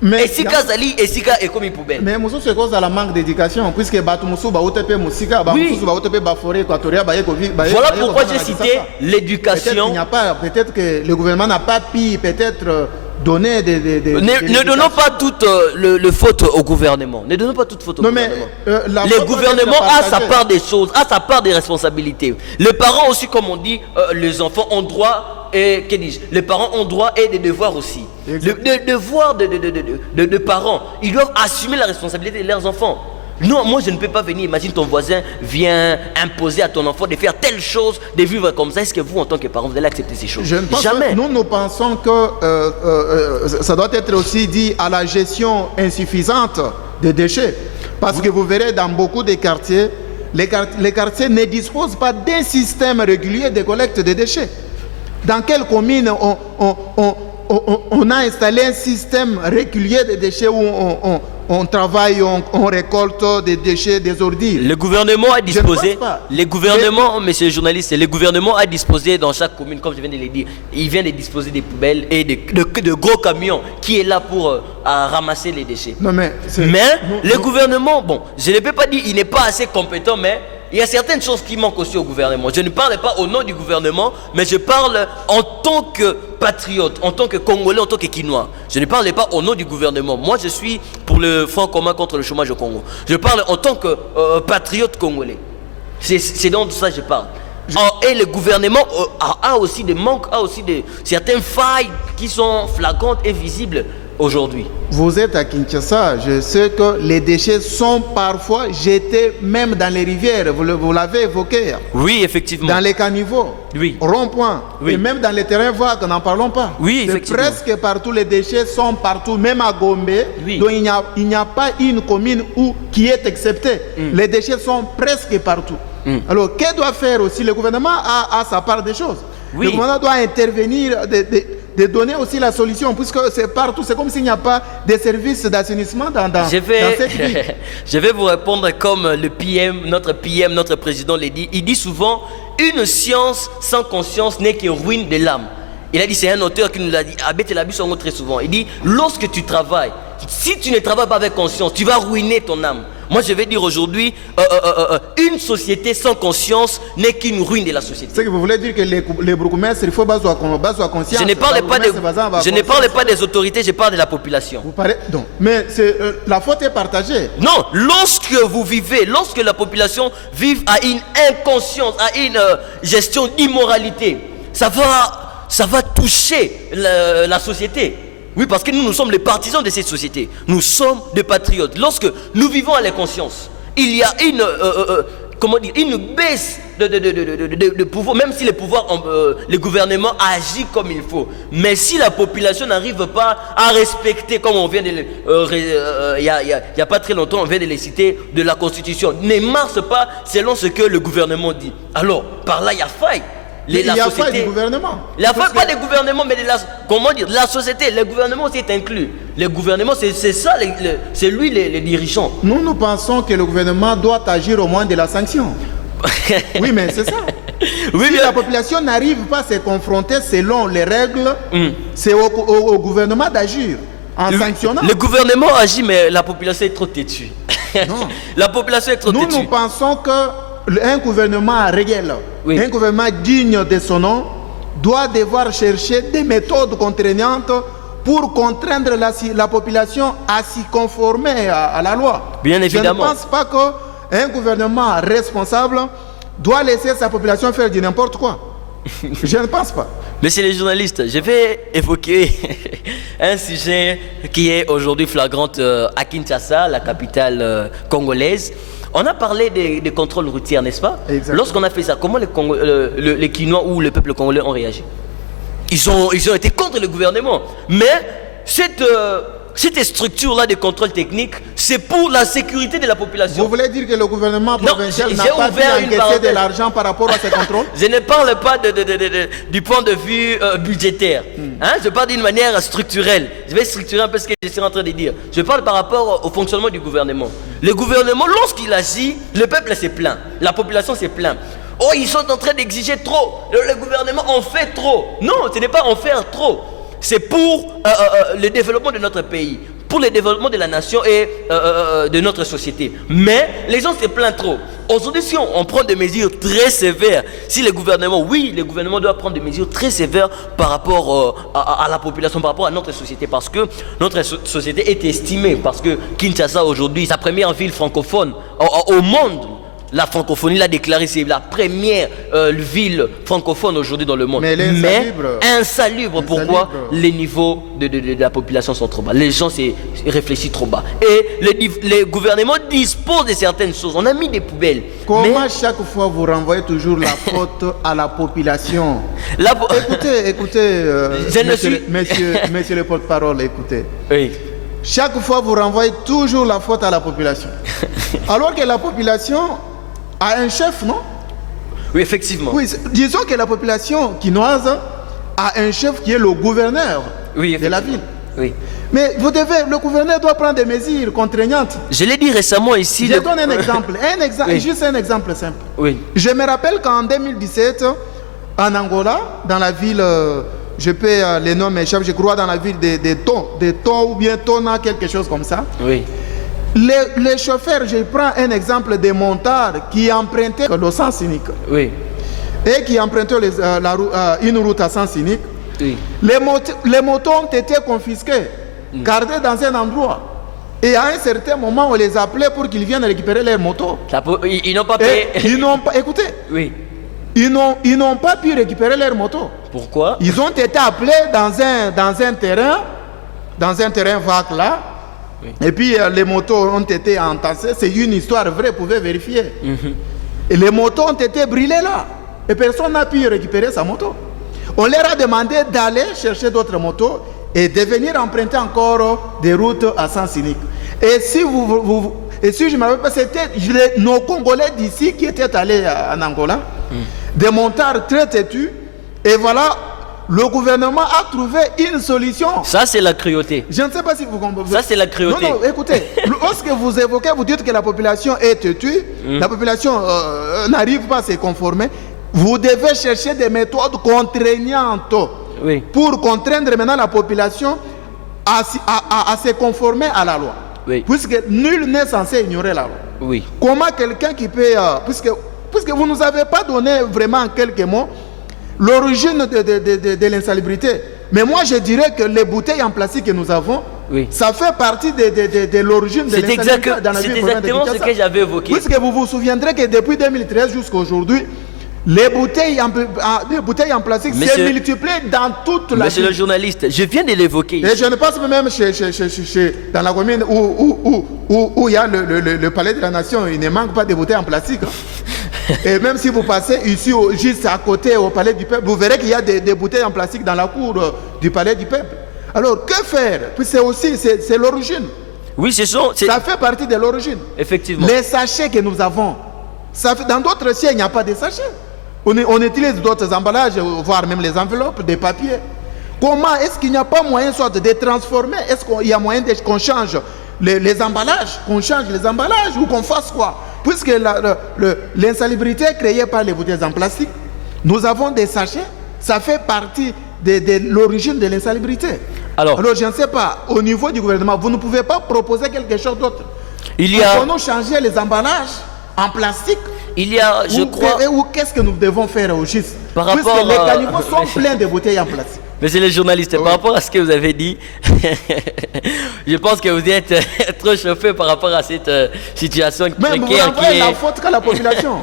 Mais Sika Zali et Sika est comme une poubelle. Mais Moussou, c'est cause de la manque d'éducation, puisque Batumoussou, Baoutepe, Moussika, Baoutepe, Baoutepe, Baforé, Équatorial, Bayekovi. Voilà pourquoi j'ai cité l'éducation. Peut-être que le gouvernement n'a pas pu, peut-être. Ne donnons pas toute le faute au gouvernement. Ne donnons pas toute faute au gouvernement. Le gouvernement a sa part des choses, a sa part des responsabilités. Les parents aussi, comme on dit, les enfants ont droit et que dis-je, les parents ont droit et des devoirs aussi. Le devoir de parents, ils doivent assumer la responsabilité de leurs enfants. Non, moi je ne peux pas venir. Imagine ton voisin vient imposer à ton enfant de faire telle chose, de vivre comme ça. Est-ce que vous, en tant que parent, vous allez accepter ces choses? Jamais. Nous pensons que ça doit être aussi dit à la gestion insuffisante des déchets. Parce que vous verrez dans beaucoup de quartiers, les quartiers ne disposent pas d'un système régulier de collecte de déchets. Dans quelle commune on a installé un système régulier de déchets où on travaille, on récolte des déchets, des ordures? Le gouvernement a disposé, monsieur le journaliste, le gouvernement a disposé dans chaque commune, comme je viens de le dire, il vient de disposer des poubelles et de gros camions qui est là pour ramasser les déchets. Non, mais le gouvernement, bon, je ne peux pas dire qu'il n'est pas assez compétent, mais il y a certaines choses qui manquent aussi au gouvernement. Je ne parle pas au nom du gouvernement, mais je parle en tant que patriote, en tant que Congolais, en tant que Quinois. Je ne parle pas au nom du gouvernement. Moi, je suis pour le Front commun contre le chômage au Congo. Je parle en tant que patriote congolais. C'est dans tout ça que je parle. Et le gouvernement a aussi des manques, a aussi certaines failles qui sont flagrantes et visibles aujourd'hui. Vous êtes à Kinshasa, je sais que les déchets sont parfois jetés même dans les rivières, vous l'avez évoqué. Oui, effectivement. Dans les caniveaux, ronds-points, et même dans les terrains vagues, n'en parlons pas. Oui, effectivement. Presque partout, les déchets sont partout, même à Gombe, donc il n'y a pas une commune qui est exceptée. Les déchets sont presque partout. Alors, que doit faire aussi le gouvernement a sa part des choses. Le gouvernement doit intervenir, de donner aussi la solution, puisque c'est partout. C'est comme s'il n'y a pas de services d'assainissement dans cette ville. Je vais vous répondre comme notre PM, notre président l'a dit. Il dit souvent, une science sans conscience n'est que ruine de l'âme. Il a dit, c'est un auteur qui nous l'a dit, Abbé Telabi Songo très souvent. Il dit, lorsque tu travailles, si tu ne travailles pas avec conscience, tu vas ruiner ton âme. Moi, je vais dire aujourd'hui, une société sans conscience n'est qu'une ruine de la société. C'est que vous voulez dire que les bourgmestres, il faut baser conscience. Je ne parle pas des autorités, je parle de la population. Vous parlez, donc, mais la faute est partagée. Non, lorsque vous vivez, lorsque la population vive à une inconscience, à une gestion d'immoralité, ça va toucher la société. Oui, parce que nous sommes les partisans de cette société. Nous sommes des patriotes. Lorsque nous vivons à la conscience, il y a une baisse de pouvoir, même si les gouvernements agissent comme il faut. Mais si la population n'arrive pas à respecter, comme on vient de il y a pas très longtemps, on vient de les citer, de la Constitution, ne marche pas selon ce que le gouvernement dit. Alors, par là, il y a faille. Il n'y a pas du gouvernement. Il n'y a pas de gouvernement, mais la société, le gouvernement aussi est inclus. Le gouvernement, c'est ça, c'est lui les dirigeants. Nous pensons que le gouvernement doit agir au moins de la sanction. Oui, mais c'est ça. Oui, si la population n'arrive pas à se confronter selon les règles, c'est au gouvernement d'agir en sanctionnant. Le gouvernement agit, mais la population est trop têtue. Non. La population est trop têtue. Nous pensons qu'un gouvernement réel, un gouvernement digne de son nom, doit devoir chercher des méthodes contraignantes pour contraindre la population à s'y conformer à la loi. Bien évidemment. Je ne pense pas qu'un gouvernement responsable doit laisser sa population faire du n'importe quoi. Je ne pense pas. Messieurs les journalistes, je vais évoquer un sujet qui est aujourd'hui flagrant à Kinshasa, la capitale congolaise. On a parlé des contrôles routiers, n'est-ce pas? Lorsqu'on a fait ça, comment les Kinois ou le peuple congolais ont réagi? Ils ont été contre le gouvernement. Mais cette structure-là de contrôle technique, c'est pour la sécurité de la population. Vous voulez dire que le gouvernement provincial n'a pas pu encaisser de l'argent par rapport à ces contrôles? Je ne parle pas du point de vue budgétaire. Je parle d'une manière structurelle. Je vais structurer un peu ce que je suis en train de dire. Je parle par rapport au fonctionnement du gouvernement. Le gouvernement, lorsqu'il agit, le peuple se plaint. La population se plaint. Oh, ils sont en train d'exiger trop. Le gouvernement en fait trop. Non, ce n'est pas en faire trop. C'est pour le développement de notre pays, pour le développement de la nation et de notre société. Mais les gens se plaignent trop. Aujourd'hui, si on prend des mesures très sévères, si le gouvernement doit prendre des mesures très sévères par rapport à la population, par rapport à notre société, parce que notre société est estimée, parce que Kinshasa aujourd'hui, sa première ville francophone au monde. La francophonie l'a déclaré, c'est la première ville francophone aujourd'hui dans le monde. Mais insalubre. Pourquoi? Les niveaux de la population sont trop bas. Les gens réfléchissent trop bas. Et les gouvernements disposent de certaines choses. On a mis des poubelles. Comment chaque fois vous renvoyez toujours la faute à la population? Écoutez, monsieur le porte-parole, écoutez. Oui. Chaque fois vous renvoyez toujours la faute à la population. Alors que la population a un chef, non? Oui, effectivement. Oui, disons que la population quinoise a un chef qui est le gouverneur de la ville. Oui. Mais le gouverneur doit prendre des mesures contraignantes. Je l'ai dit récemment ici. Je donne un exemple. Oui. Juste un exemple simple. Oui. Je me rappelle qu'en 2017, en Angola, dans la ville, je peux les noms m'échappent, je crois dans la ville de Ton ou bien Tona, quelque chose comme ça. Oui. Les chauffeurs, je prends un exemple des montards qui empruntaient le sens unique. Oui. Et qui empruntaient une route à sens unique. Oui. Les motos ont été confisquées, gardées dans un endroit. Et à un certain moment, on les appelait pour qu'ils viennent récupérer leurs motos. Ils n'ont pas payé. Écoutez. Oui. Ils n'ont pas pu récupérer leurs motos. Pourquoi? Ils ont été appelés dans un terrain vague là. Oui. Et puis les motos ont été entassées. C'est une histoire vraie, vous pouvez vérifier. Et les motos ont été brûlées là. Et personne n'a pu récupérer sa moto. On leur a demandé d'aller chercher d'autres motos et de venir emprunter encore des routes à sens unique. Et si je ne me rappelle pas, c'était nos Congolais d'ici qui étaient allés en Angola, des montards très têtus. Et voilà, le gouvernement a trouvé une solution. Ça, c'est la cruauté. Je ne sais pas si vous comprenez. Ça, c'est la cruauté. Non, écoutez, lorsque vous évoquez, vous dites que la population est têtue, la population n'arrive pas à se conformer, vous devez chercher des méthodes contraignantes Oui. pour contraindre maintenant la population à se conformer à la loi. Oui. Puisque nul n'est censé ignorer la loi. Oui. Comment quelqu'un qui peut... puisque vous ne nous avez pas donné vraiment en quelques mots l'origine de l'insalubrité. Mais moi, je dirais que les bouteilles en plastique que nous avons, Oui. ça fait partie de l'origine de l'insalubrité dans la C'est ville province de exactement ce Kinshasa. que j'avais évoqué. Puisque vous vous souviendrez que depuis 2013 jusqu'à aujourd'hui, les bouteilles en plastique se Monsieur- multiplient dans toute la Monsieur le ville. journaliste, je viens de l'évoquer. Et je ne pense même dans la commune où il y a le palais de la nation, il ne manque pas de bouteilles en plastique. Hein. Et même si vous passez ici, juste à côté au palais du peuple, vous verrez qu'il y a des bouteilles en plastique dans la cour du palais du peuple. Alors, que faire? Puis c'est l'origine. Oui, c'est Ça fait partie de l'origine. effectivement. Les sachets que nous avons, dans d'autres sièges, il n'y a pas de sachets. On utilise d'autres emballages, voire même les enveloppes, des papiers. Comment est-ce qu'il n'y a pas moyen soit de transformer? Est-ce qu'il y a moyen qu'on change les emballages, ou qu'on fasse quoi? Puisque l'insalubrité est créée par les bouteilles en plastique, nous avons des sachets, ça fait partie de l'origine de l'insalubrité. Alors, je ne sais pas, au niveau du gouvernement, vous ne pouvez pas proposer quelque chose d'autre. Il y a, Pouvons-nous changer les emballages en plastique? il y a, je crois, Ou qu'est-ce que nous devons faire au juste? Par Puisque rapport les à- caniveaux sont pleins de bouteilles en plastique. Monsieur le journaliste, Oui. par rapport à ce que vous avez dit, je pense que vous êtes trop chauffé par rapport à cette situation Même vous précaire qui renvoyez est... la faute qu'à la population.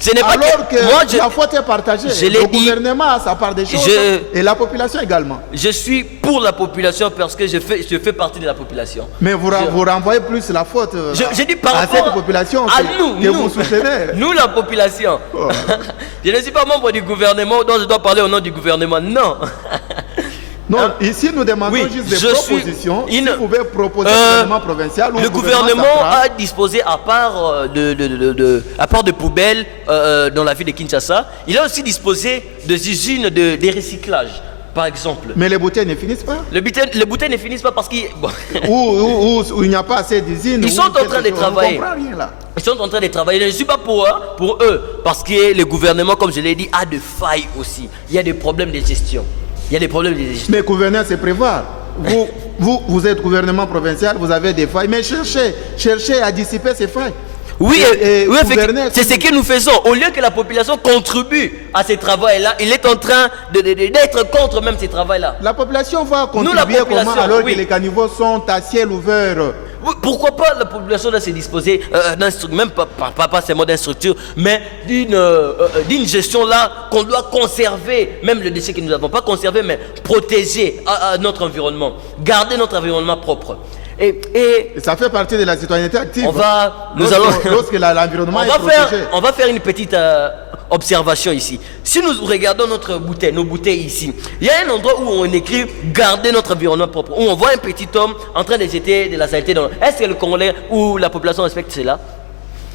Ce n'est pas Alors que moi, la faute est partagée. je l'ai Le dit. gouvernement a sa part des choses et la population également. je suis pour la population parce que je fais partie de la population. Mais vous renvoyez plus la faute Je dis par à rapport cette population à que nous, vous soutenez. nous la population. Oh. Je ne suis pas membre du gouvernement, donc je dois parler au nom du gouvernement. Non. Non, Hein? ici nous demandons Oui, juste des je suis propositions. une- Si vous pouvez proposer au gouvernement provincial ou Le au gouvernement gouvernement central. a disposé à part de poubelles dans la ville de Kinshasa, il a aussi disposé des usines de recyclage, par exemple. Mais les bouteilles ne finissent pas. Les bouteilles ne finissent pas parce qu'ils bon, Où il n'y a pas assez d'usines. Ils sont en train de travailler. On ne comprend rien là. ils sont en train de travailler. Je ne suis pas pour eux parce que le gouvernement, comme je l'ai dit, a des failles aussi. Il y a des problèmes de gestion. Mais gouverneur, c'est prévoir. Vous êtes gouvernement provincial, vous avez des failles, mais cherchez à dissiper ces failles. Oui, Et oui, effectivement, gouverner, c'est ce que nous faisons. Au lieu que la population contribue à ces travaux-là, il est en train d'être contre même ces travaux-là. La population va Nous, la contribuer population, comment alors oui. que les caniveaux sont à ciel ouvert? Oui, pourquoi pas la population doit se disposer même pas seulement d'une structure, mais d'une gestion là qu'on doit conserver, même le déchet que nous n'avons pas conservé, mais protéger à notre environnement, garder notre environnement propre. Et Ça fait partie de la citoyenneté active. Lorsque l'environnement est protégé. on va faire une petite observation ici. Si nous regardons nos bouteilles ici, il y a un endroit où on écrit garder notre environnement propre, où on voit un petit homme en train de jeter de la saleté dans l'eau. Est-ce que le Congolais ou la population respecte cela?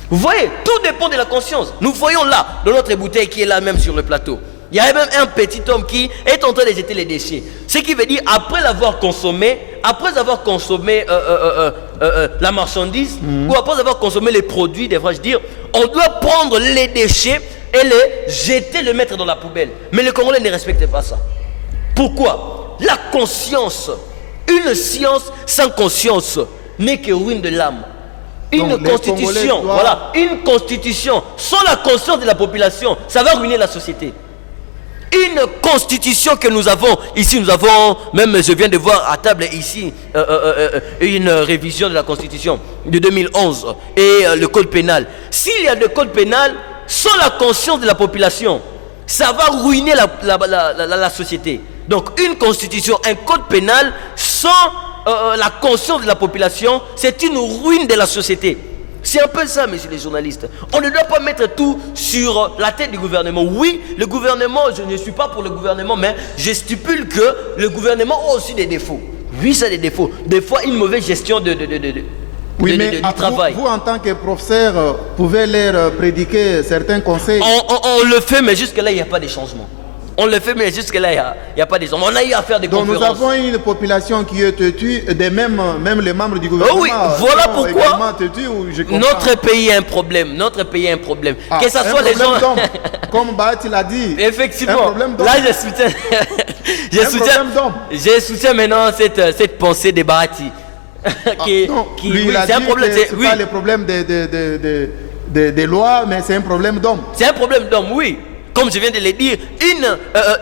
Vous voyez, tout dépend de la conscience. Nous voyons là, dans notre bouteille qui est là même sur le plateau, il y a même un petit homme qui est en train de jeter les déchets. Ce qui veut dire, après avoir consommé la marchandise, ou après avoir consommé les produits, devrais-je dire, on doit prendre les déchets et les jeter, les mettre dans la poubelle. Mais les Congolais ne respectent pas ça. Pourquoi? La conscience. Une science sans conscience n'est que ruine de l'âme. Une Donc, les constitution, Congolais doivent- voilà, une constitution sans la conscience de la population, ça va ruiner la société. Une constitution que nous avons ici, nous avons, même je viens de voir à table ici, une révision de la constitution de 2011 et le code pénal. S'il y a le code pénal, sans la conscience de la population, ça va ruiner la société. Donc une constitution, un code pénal, sans la conscience de la population, c'est une ruine de la société. C'est un peu ça, messieurs les journalistes. On ne doit pas mettre tout sur la tête du gouvernement. Oui, le gouvernement, je ne suis pas pour le gouvernement, mais je stipule que le gouvernement a aussi des défauts. Oui, ça a des défauts. Des fois, une mauvaise gestion du travail. Vous, en tant que professeur, pouvez leur prédiquer certains conseils. On le fait, mais jusque-là, il n'y a pas de changement. On le fait, mais jusque-là, il n'y a pas des hommes. On a eu à faire des Donc conférences. nous avons une population qui est têtue, même les membres du gouvernement. Oui, voilà pourquoi têtus, notre pays a un problème. Notre pays a un problème. Que ce soit les gens... Comme Bahati l'a dit. Effectivement. Là, je soutiens maintenant cette pensée de Bahati. C'est un problème. C'est pas le problème des lois, mais c'est un problème d'homme. C'est un problème d'homme, oui. Comme je viens de le dire,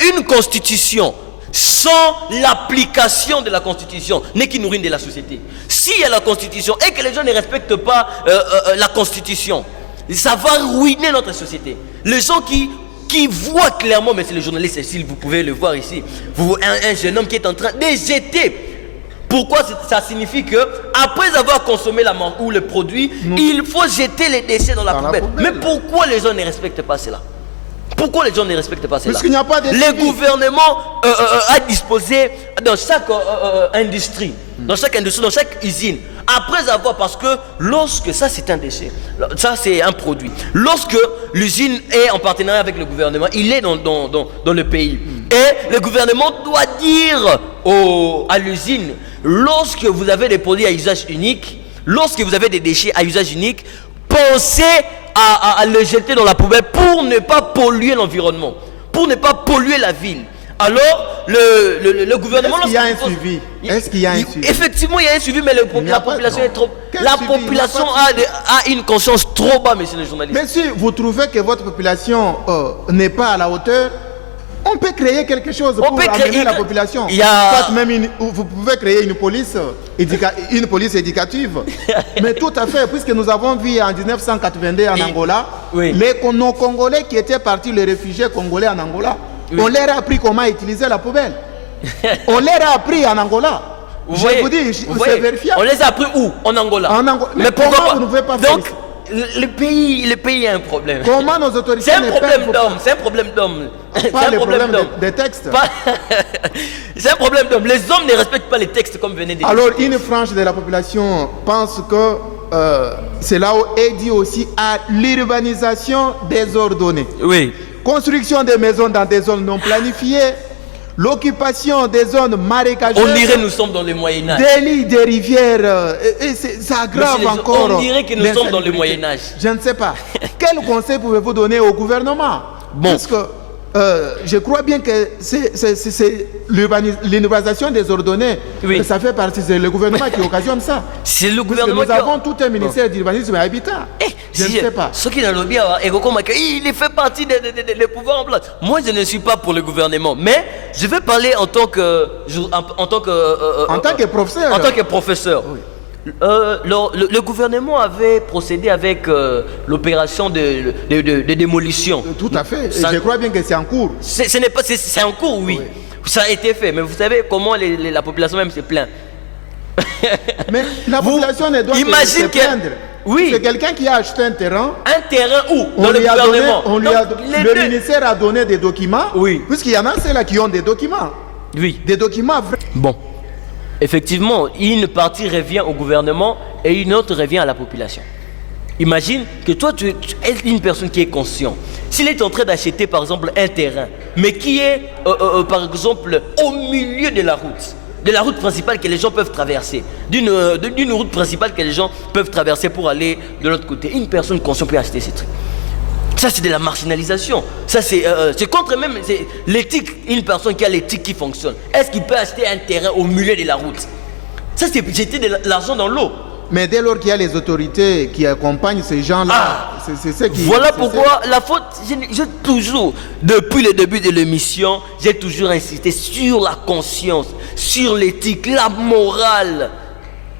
une constitution sans l'application de la constitution n'est qu'une ruine de la société. S'il y a la constitution et que les gens ne respectent pas la constitution, ça va ruiner notre société. Les gens qui voient clairement, mais c'est le journaliste Cécile, vous pouvez le voir ici, un jeune homme qui est en train de jeter. Pourquoi ça signifie que après avoir consommé la marque ou le produit, il faut jeter les déchets dans la poubelle. Mais pourquoi les gens ne respectent pas cela? Pourquoi les gens ne respectent pas cela? Parce qu'il n'y a pas de Le gouvernement a disposé dans chaque industrie, dans chaque usine, après avoir, parce que lorsque ça c'est un déchet, ça c'est un produit, lorsque l'usine est en partenariat avec le gouvernement, il est dans le pays, et le gouvernement doit dire à l'usine, lorsque vous avez des produits à usage unique, lorsque vous avez des déchets à usage unique, pensez à le jeter dans la poubelle pour ne pas polluer l'environnement, pour ne pas polluer la ville. Alors, le gouvernement... Est-ce qu'il y a un suivi? Est-ce qu'il y a un suivi? Effectivement, il y a un suivi, mais la population est trop... La population a une conscience trop bas, monsieur le journaliste. Mais si vous trouvez que votre population n'est pas à la hauteur, on peut créer quelque chose pour amener la population. Vous pouvez créer une police éducative. Mais tout à fait, puisque nous avons vu en 1982 en Angola, nos Congolais qui étaient partis, les réfugiés congolais en Angola, on leur a appris comment utiliser la poubelle. On leur a appris en Angola. Je vous dis, c'est vérifiable. On les a appris où? En Angola. Mais pourquoi vous ne pouvez pas faire ça? Le pays a un problème. Comment nos autorités... C'est un problème d'homme. C'est un problème d'homme. Pas le problème des textes. C'est un problème d'homme. Les hommes ne respectent pas les textes comme venez de dire. Alors une frange de la population pense que cela est dû aussi à l'urbanisation désordonnée. Oui. Construction des maisons dans des zones non planifiées. L'occupation des zones marécageuses. On dirait que nous sommes dans le Moyen-Âge. Des lits, des rivières, ça aggrave encore. On dirait que nous sommes dans le Moyen-Âge. Je ne sais pas. Quel conseil pouvez-vous donner au gouvernement? Parce que je crois bien que c'est l'urbanisation désordonnée. Ça fait partie, c'est le gouvernement qui occasionne ça. C'est le gouvernement qui... Nous avons tout un ministère d'urbanisme et habitat. Je ne sais pas. Ce qui n'a bien, il fait partie des pouvoirs en place. Moi, je ne suis pas pour le gouvernement, mais je vais parler en tant que professeur. En tant que professeur. Oui. Le gouvernement avait procédé avec l'opération de démolition. Tout à fait. Je crois bien que c'est en cours. C'est en cours, oui. Ça a été fait, mais vous savez comment la population même se plaint. Mais la population ne doit pas se plaindre. Oui. C'est quelqu'un qui a acheté un terrain. Un terrain où? Dans le gouvernement. Le ministère a donné des documents. Oui. Puisqu'il y en a ceux-là qui ont des documents. Oui. Des documents vrais. Bon. Effectivement, une partie revient au gouvernement et une autre revient à la population. Imagine que toi, tu es une personne qui est consciente. S'il est en train d'acheter, par exemple, un terrain, mais qui est, par exemple, au milieu de la route principale que les gens peuvent traverser, d'une route principale que les gens peuvent traverser pour aller de l'autre côté, une personne consciente peut acheter ces trucs. Ça, c'est de la marginalisation. Ça, c'est contre même l'éthique. Une personne qui a l'éthique qui fonctionne. Est-ce qu'il peut acheter un terrain au milieu de la route? Ça, c'est jeter de l'argent dans l'eau. Mais dès lors qu'il y a les autorités qui accompagnent ces gens-là, c'est ce qui... Voilà pourquoi la faute, j'ai toujours, depuis le début de l'émission, j'ai toujours insisté sur la conscience, sur l'éthique, la morale.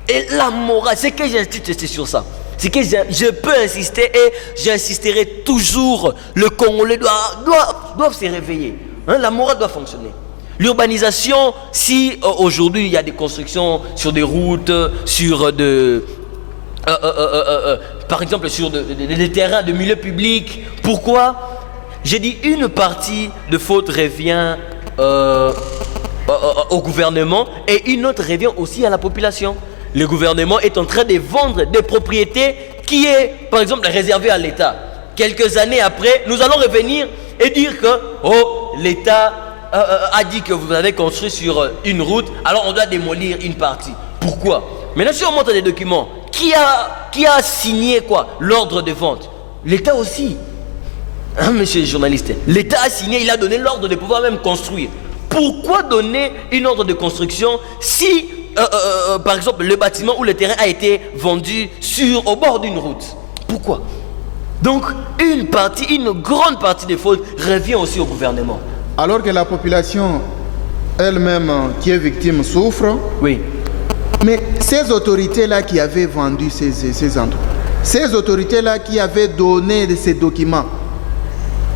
Et la morale, c'est que j'insiste, c'est sur ça. C'est que je peux insister et j'insisterai toujours. Le Congolais doit se réveiller. La morale doit fonctionner. L'urbanisation, si aujourd'hui il y a des constructions sur des routes, sur par exemple sur des terrains de milieu public, pourquoi? J'ai dit une partie de faute revient au gouvernement et une autre revient aussi à la population. Le gouvernement est en train de vendre des propriétés qui est, par exemple, réservées à l'État. Quelques années après, nous allons revenir et dire que, l'État a dit que vous avez construit sur une route, alors on doit démolir une partie. Pourquoi? Maintenant, si on montre des documents, qui a signé quoi? L'ordre de vente. L'État aussi. Hein, monsieur le journaliste, l'État a signé, il a donné l'ordre de pouvoir même construire. Pourquoi donner une ordre de construction si, par exemple, le bâtiment ou le terrain a été vendu au bord d'une route? Pourquoi? Donc, une grande partie des fautes revient aussi au gouvernement. Alors que la population elle-même qui est victime souffre. Oui. Mais ces autorités-là qui avaient vendu ces endroits, ces autorités-là qui avaient donné ces documents,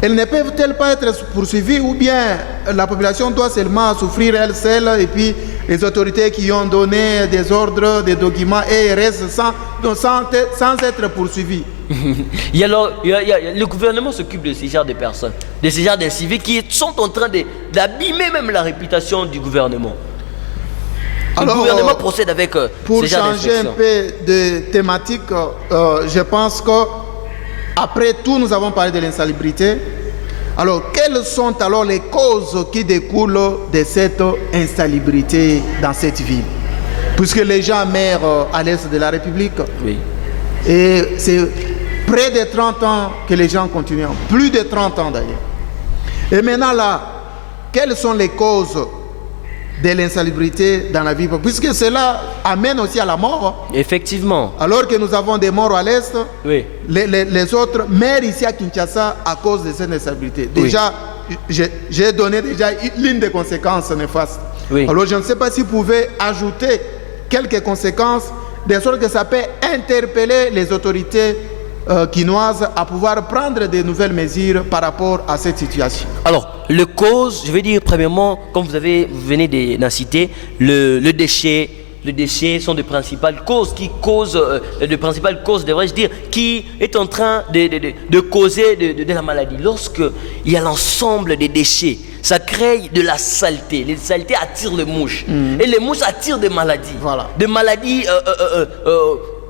elles ne peuvent-elles pas être poursuivies, ou bien la population doit seulement souffrir elle seule et puis les autorités qui ont donné des ordres, des documents et restent sans être poursuivies? Le gouvernement s'occupe de ces genres de personnes, de ces genres d'incivistes qui sont en train d'abîmer même la réputation du gouvernement. Alors, le gouvernement procède avec pour changer un peu de thématique, je pense que après tout, nous avons parlé de l'insalubrité. Alors, quelles sont alors les causes qui découlent de cette insalubrité dans cette ville? Puisque les gens meurent à l'est de la République. Oui. Et c'est près de 30 ans que les gens continuent. Plus de 30 ans d'ailleurs. Et maintenant là, quelles sont les causes de l'insalubrité dans la vie? Puisque cela amène aussi à la mort. Effectivement. Alors que nous avons des morts à l'est, oui, les autres meurent ici à Kinshasa à cause de cette insalubrité. Déjà, oui, j'ai donné déjà l'une des conséquences néfastes. Oui. Alors je ne sais pas si vous pouvez ajouter quelques conséquences, de sorte que ça peut interpeller les autorités quinoises à pouvoir prendre de nouvelles mesures par rapport à cette situation. Alors, les causes, je vais dire premièrement, comme vous venez d'en citer, le déchet. Les déchets sont de principales causes devrais-je dire, qui est en train de causer de la maladie. Lorsqu'il y a l'ensemble des déchets, ça crée de la saleté. Les saletés attirent les mouches. Et les mouches attirent des maladies. Voilà. Des maladies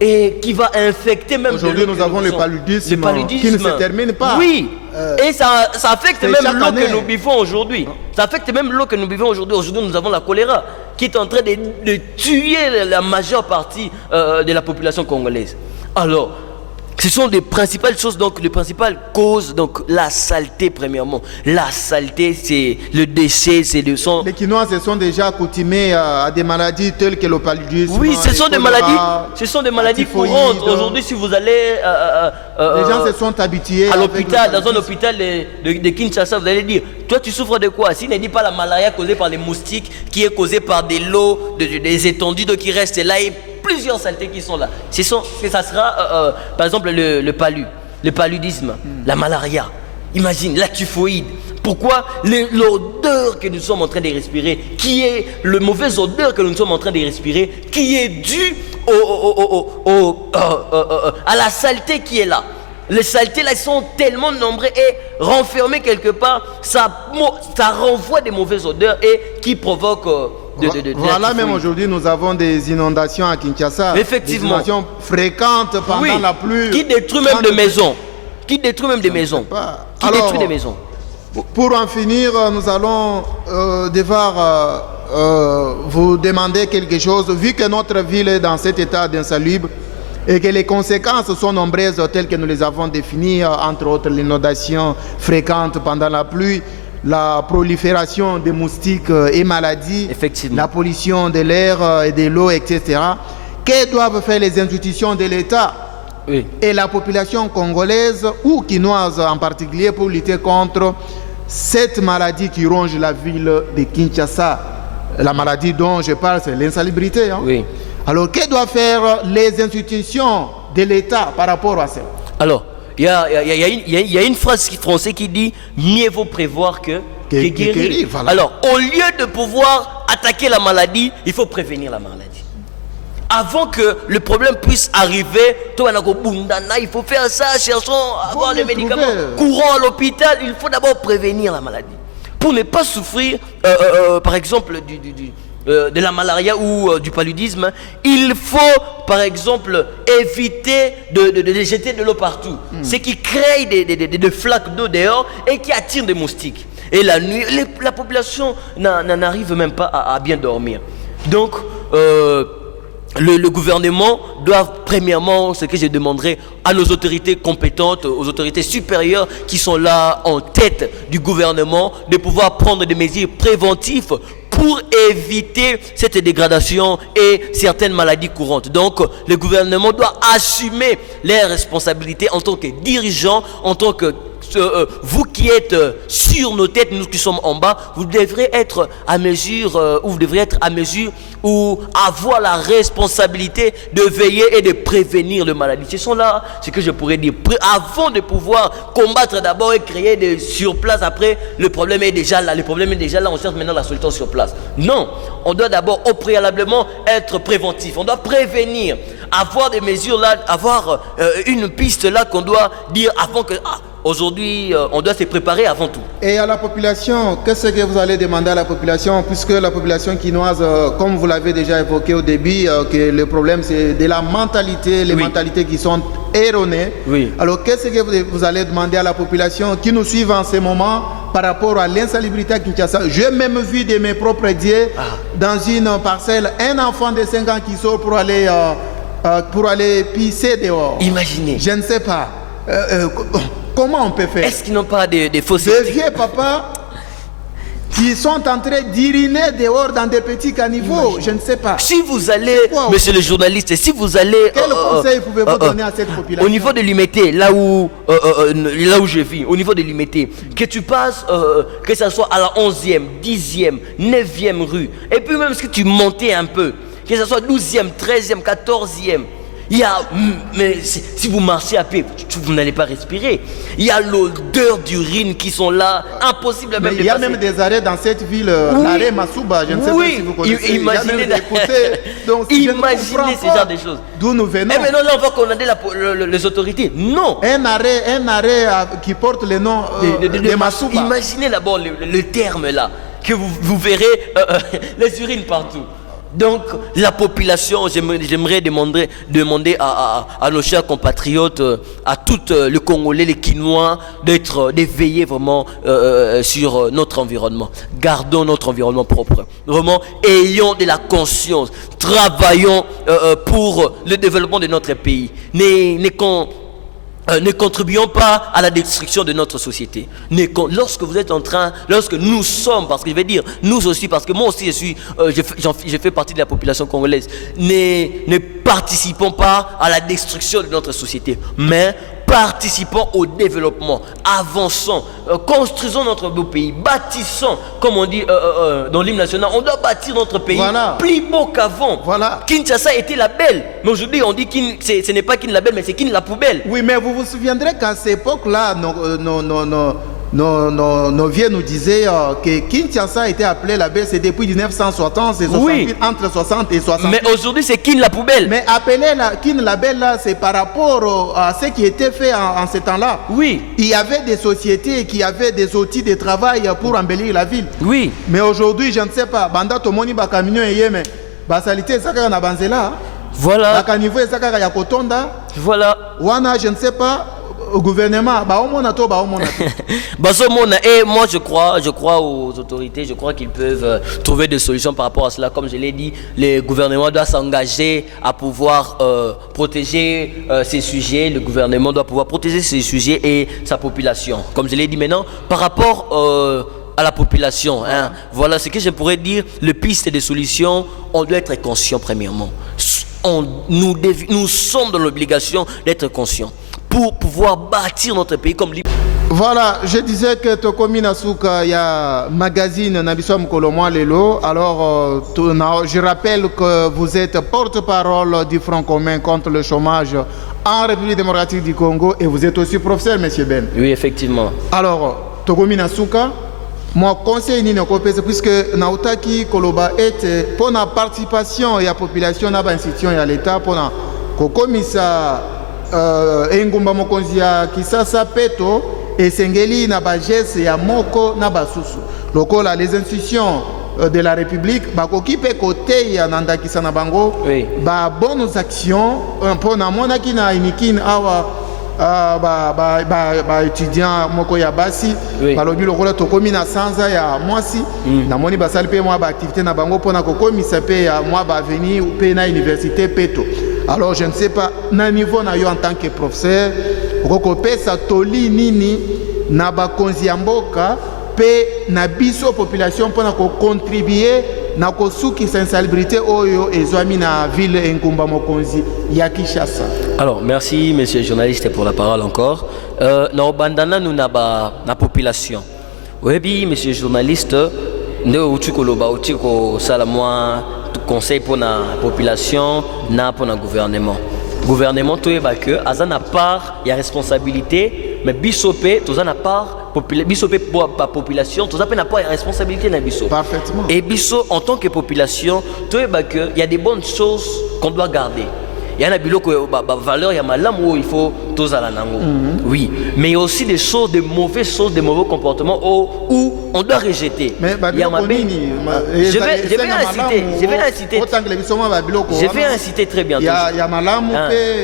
et qui va infecter même. Aujourd'hui, nous avons le paludisme qui ne se termine pas. Oui. Et ça affecte même l'eau que nous buvons aujourd'hui. Ça affecte même l'eau que nous buvons aujourd'hui. Aujourd'hui, nous avons la choléra qui est en train de tuer la majeure partie de la population congolaise. Alors, ce sont des principales choses, donc les principales causes, donc la saleté premièrement. La saleté, c'est le déchet, c'est le sang. Les Quinois se sont déjà accoutumés à des maladies telles que le paludisme. Oui, ce sont des maladies courantes. Aujourd'hui, si vous allez les gens se sont habitués à l'hôpital, dans un hôpital de Kinshasa, vous allez dire, toi tu souffres de quoi? S'il ne dit pas la malaria causée par les moustiques, qui est causée par des lots, des étendues d'eau qui restent là, et plusieurs saletés qui sont là. Ça sera, par exemple, le paludisme, la malaria. Imagine, la typhoïde. Pourquoi? L'odeur que nous sommes en train de respirer, qui est le mauvais odeur que nous sommes en train de respirer, qui est due à la saleté qui est là. Les saletés là sont tellement nombreuses et renfermées quelque part, ça renvoie des mauvaises odeurs et qui provoquent voilà, même aujourd'hui nous avons des inondations à Kinshasa. Effectivement. Des inondations fréquentes pendant la pluie. Qui détruit même des maisons. Qui détruit même des maisons. Qui détruit des maisons. Pour en finir, nous allons devoir vous demander quelque chose. Vu que notre ville est dans cet état d'insalubre et que les conséquences sont nombreuses telles que nous les avons définies, entre autres l'inondation fréquente pendant la pluie, la prolifération des moustiques et maladies, la pollution de l'air et de l'eau, etc. Que doivent faire les institutions de l'État et la population congolaise ou quinoise en particulier pour lutter contre cette maladie qui ronge la ville de Kinshasa? La maladie dont je parle, c'est l'insalubrité. Alors, que doivent faire les institutions de l'État par rapport à ça? Alors, il y a une phrase française qui dit « Mieux vaut prévoir que guérir ». Voilà. Alors, au lieu de pouvoir attaquer la maladie, il faut prévenir la maladie. Avant que le problème puisse arriver, il faut faire ça, cherchons à avoir les médicaments courants à l'hôpital. Il faut d'abord prévenir la maladie. Pour ne pas souffrir, par exemple, de la malaria ou du paludisme, il faut par exemple éviter de jeter de l'eau partout. Ce qui crée des flaques d'eau dehors et qui attire des moustiques. Et la nuit, la population n'arrive même pas à bien dormir. Donc, le gouvernement doit, premièrement, ce que je demanderai à nos autorités compétentes, aux autorités supérieures qui sont là en tête du gouvernement, de pouvoir prendre des mesures préventives pour éviter cette dégradation et certaines maladies courantes. Donc, le gouvernement doit assumer les responsabilités en tant que dirigeant, en tant que vous qui êtes sur nos têtes, nous qui sommes en bas, vous devrez être à mesure, ou avoir la responsabilité de veiller et de prévenir les maladies. Ce sont là ce que je pourrais dire. Avant de pouvoir combattre d'abord et créer des sur place, après le problème est déjà là. On cherche maintenant la solution sur place. Non, on doit d'abord au préalablement être préventif. On doit prévenir, avoir des mesures là, avoir une piste là qu'on doit dire avant que... Aujourd'hui, on doit se préparer avant tout. Et à la population, qu'est-ce que vous allez demander à la population, puisque la population quinoise, comme vous l'avez déjà évoqué au début, que le problème c'est de la mentalité, les mentalités qui sont erronées. Oui. Alors qu'est-ce que vous allez demander à la population qui nous suivent en ce moment par rapport à l'insalubrité à Kinshasa? J'ai même vu de mes propres yeux dans une parcelle, un enfant de 5 ans qui sort pour aller pisser dehors. Imaginez. Je ne sais pas. Comment on peut faire? Est-ce qu'ils n'ont pas des fausses... Des vieux papas qui sont en train d'uriner dehors dans des petits caniveaux, je ne sais pas. Si vous allez, monsieur le journaliste, si vous allez... Quel conseil pouvez-vous donner à cette population? Au niveau de l'Imété, là où je vis, au niveau de l'Imété, que tu passes, que ce soit à la 11e, 10e, 9e rue, et puis même si tu montais un peu, que ce soit 12e, 13e, 14e, il y a, mais si vous marchez à pied, vous n'allez pas respirer. Il y a l'odeur d'urine qui sont là, impossible même de passer. Il y a même des arrêts dans cette ville, l'arrêt Massouba, je ne sais pas si vous connaissez. Imaginez ce genre de choses. D'où nous venons. Et maintenant là, on va condamner les autorités. Non. Un arrêt qui porte le nom de Massouba. Imaginez d'abord le terme là, que vous verrez les urines partout. Donc, la population, j'aimerais demander à nos chers compatriotes, à tous les Congolais, les Quinois, d'éveiller vraiment sur notre environnement. Gardons notre environnement propre. Vraiment, ayons de la conscience. Travaillons pour le développement de notre pays. Ne contribuons pas à la destruction de notre société. Lorsque vous êtes lorsque nous sommes, parce que je vais dire nous aussi, parce que moi aussi je fais partie de la population congolaise, ne participons pas à la destruction de notre société, mais participons au développement, avançons, construisons notre beau pays, bâtissons, comme on dit dans l'hymne national, on doit bâtir notre pays plus beau qu'avant. Kinshasa était la belle, mais aujourd'hui on dit ce n'est pas Kin la belle, mais c'est Kin la poubelle. Oui, mais vous vous souviendrez qu'à cette époque-là, nos vieux nous disaient que Kinshasa était appelée la belle, c'est depuis 1960, c'est entre 60 et 60. Mais aujourd'hui c'est Kin la poubelle. Mais appeler Kin la belle là, c'est par rapport à ce qui était fait en ce temps-là. Oui. Il y avait des sociétés qui avaient des outils de travail pour embellir la ville. Oui. Mais aujourd'hui, je ne sais pas, banda tomoni ba camion yeme, basalité saka na banzela. Voilà. Ba caniveau saka ya kotonda. Voilà. Wana, je ne sais pas. Au gouvernement, et moi je crois aux autorités, je crois qu'ils peuvent trouver des solutions par rapport à cela. Comme je l'ai dit, le gouvernement doit s'engager à pouvoir protéger ces sujets. Le gouvernement doit pouvoir protéger ces sujets et sa population. Comme je l'ai dit maintenant, par rapport à la population, voilà ce que je pourrais dire. Le piste des solutions, on doit être conscient premièrement. Nous sommes dans l'obligation d'être conscients pour pouvoir bâtir notre pays comme libre. Voilà, je disais que Tokomi Nasuka, il y a magazine Nabisom Kolomwa Lelo. Alors, je rappelle que vous êtes porte-parole du Front commun contre le chômage en République démocratique du Congo et vous êtes aussi professeur, monsieur Ben. Oui, effectivement. Alors, Tokomi Nasuka, moi, conseil ni n'okopese puisque nautaki koloba est pour la participation et la population dans l'institution et à l'État pour la kokomisa engumba mokonzi ya Kisasa peto esengeli na bagesse ya moko na basusu lokola les institutions de la République bakoki pe côté ya nandakisa na bango ba bonnes actions pour na monaki na imikin awa étudiant moko ya basi balobi lokola tokomi na sanza ya mwasi namoni basali pe mwa ba activité na bango pona kokomisa pe ya mwa ba avenir pe na université peto. Alors je ne sais pas na niveau na yo en tant que professeur okopesa toli nini na bakonzi ya mboka pe na biso population pona ko contribuer na kosukisa insalubrité oyo ezwami na ville engumba mokonzi ya Kinshasa. Alors merci monsieur le journaliste pour la parole encore. Na bandana nous na population. Oui monsieur le journaliste ne utikoloba utiko sala moi conseil pour la population na pour le gouvernement. Gouvernement tout est que azana part il y a responsabilité mais bisopé tout na part bisopé pour la population tout ça n'a pas responsabilité na biso. Parfaitement. Et biso en tant que population tout est que il y a des bonnes choses qu'on doit garder. Il y a des valeurs, il y a malamu où il faut tous à la nango. Oui, mais il y a aussi des choses, des mauvaises choses, des mauvais comportements où on doit rejeter. Mais il y a je vais inciter très bientôt. Il y a malamu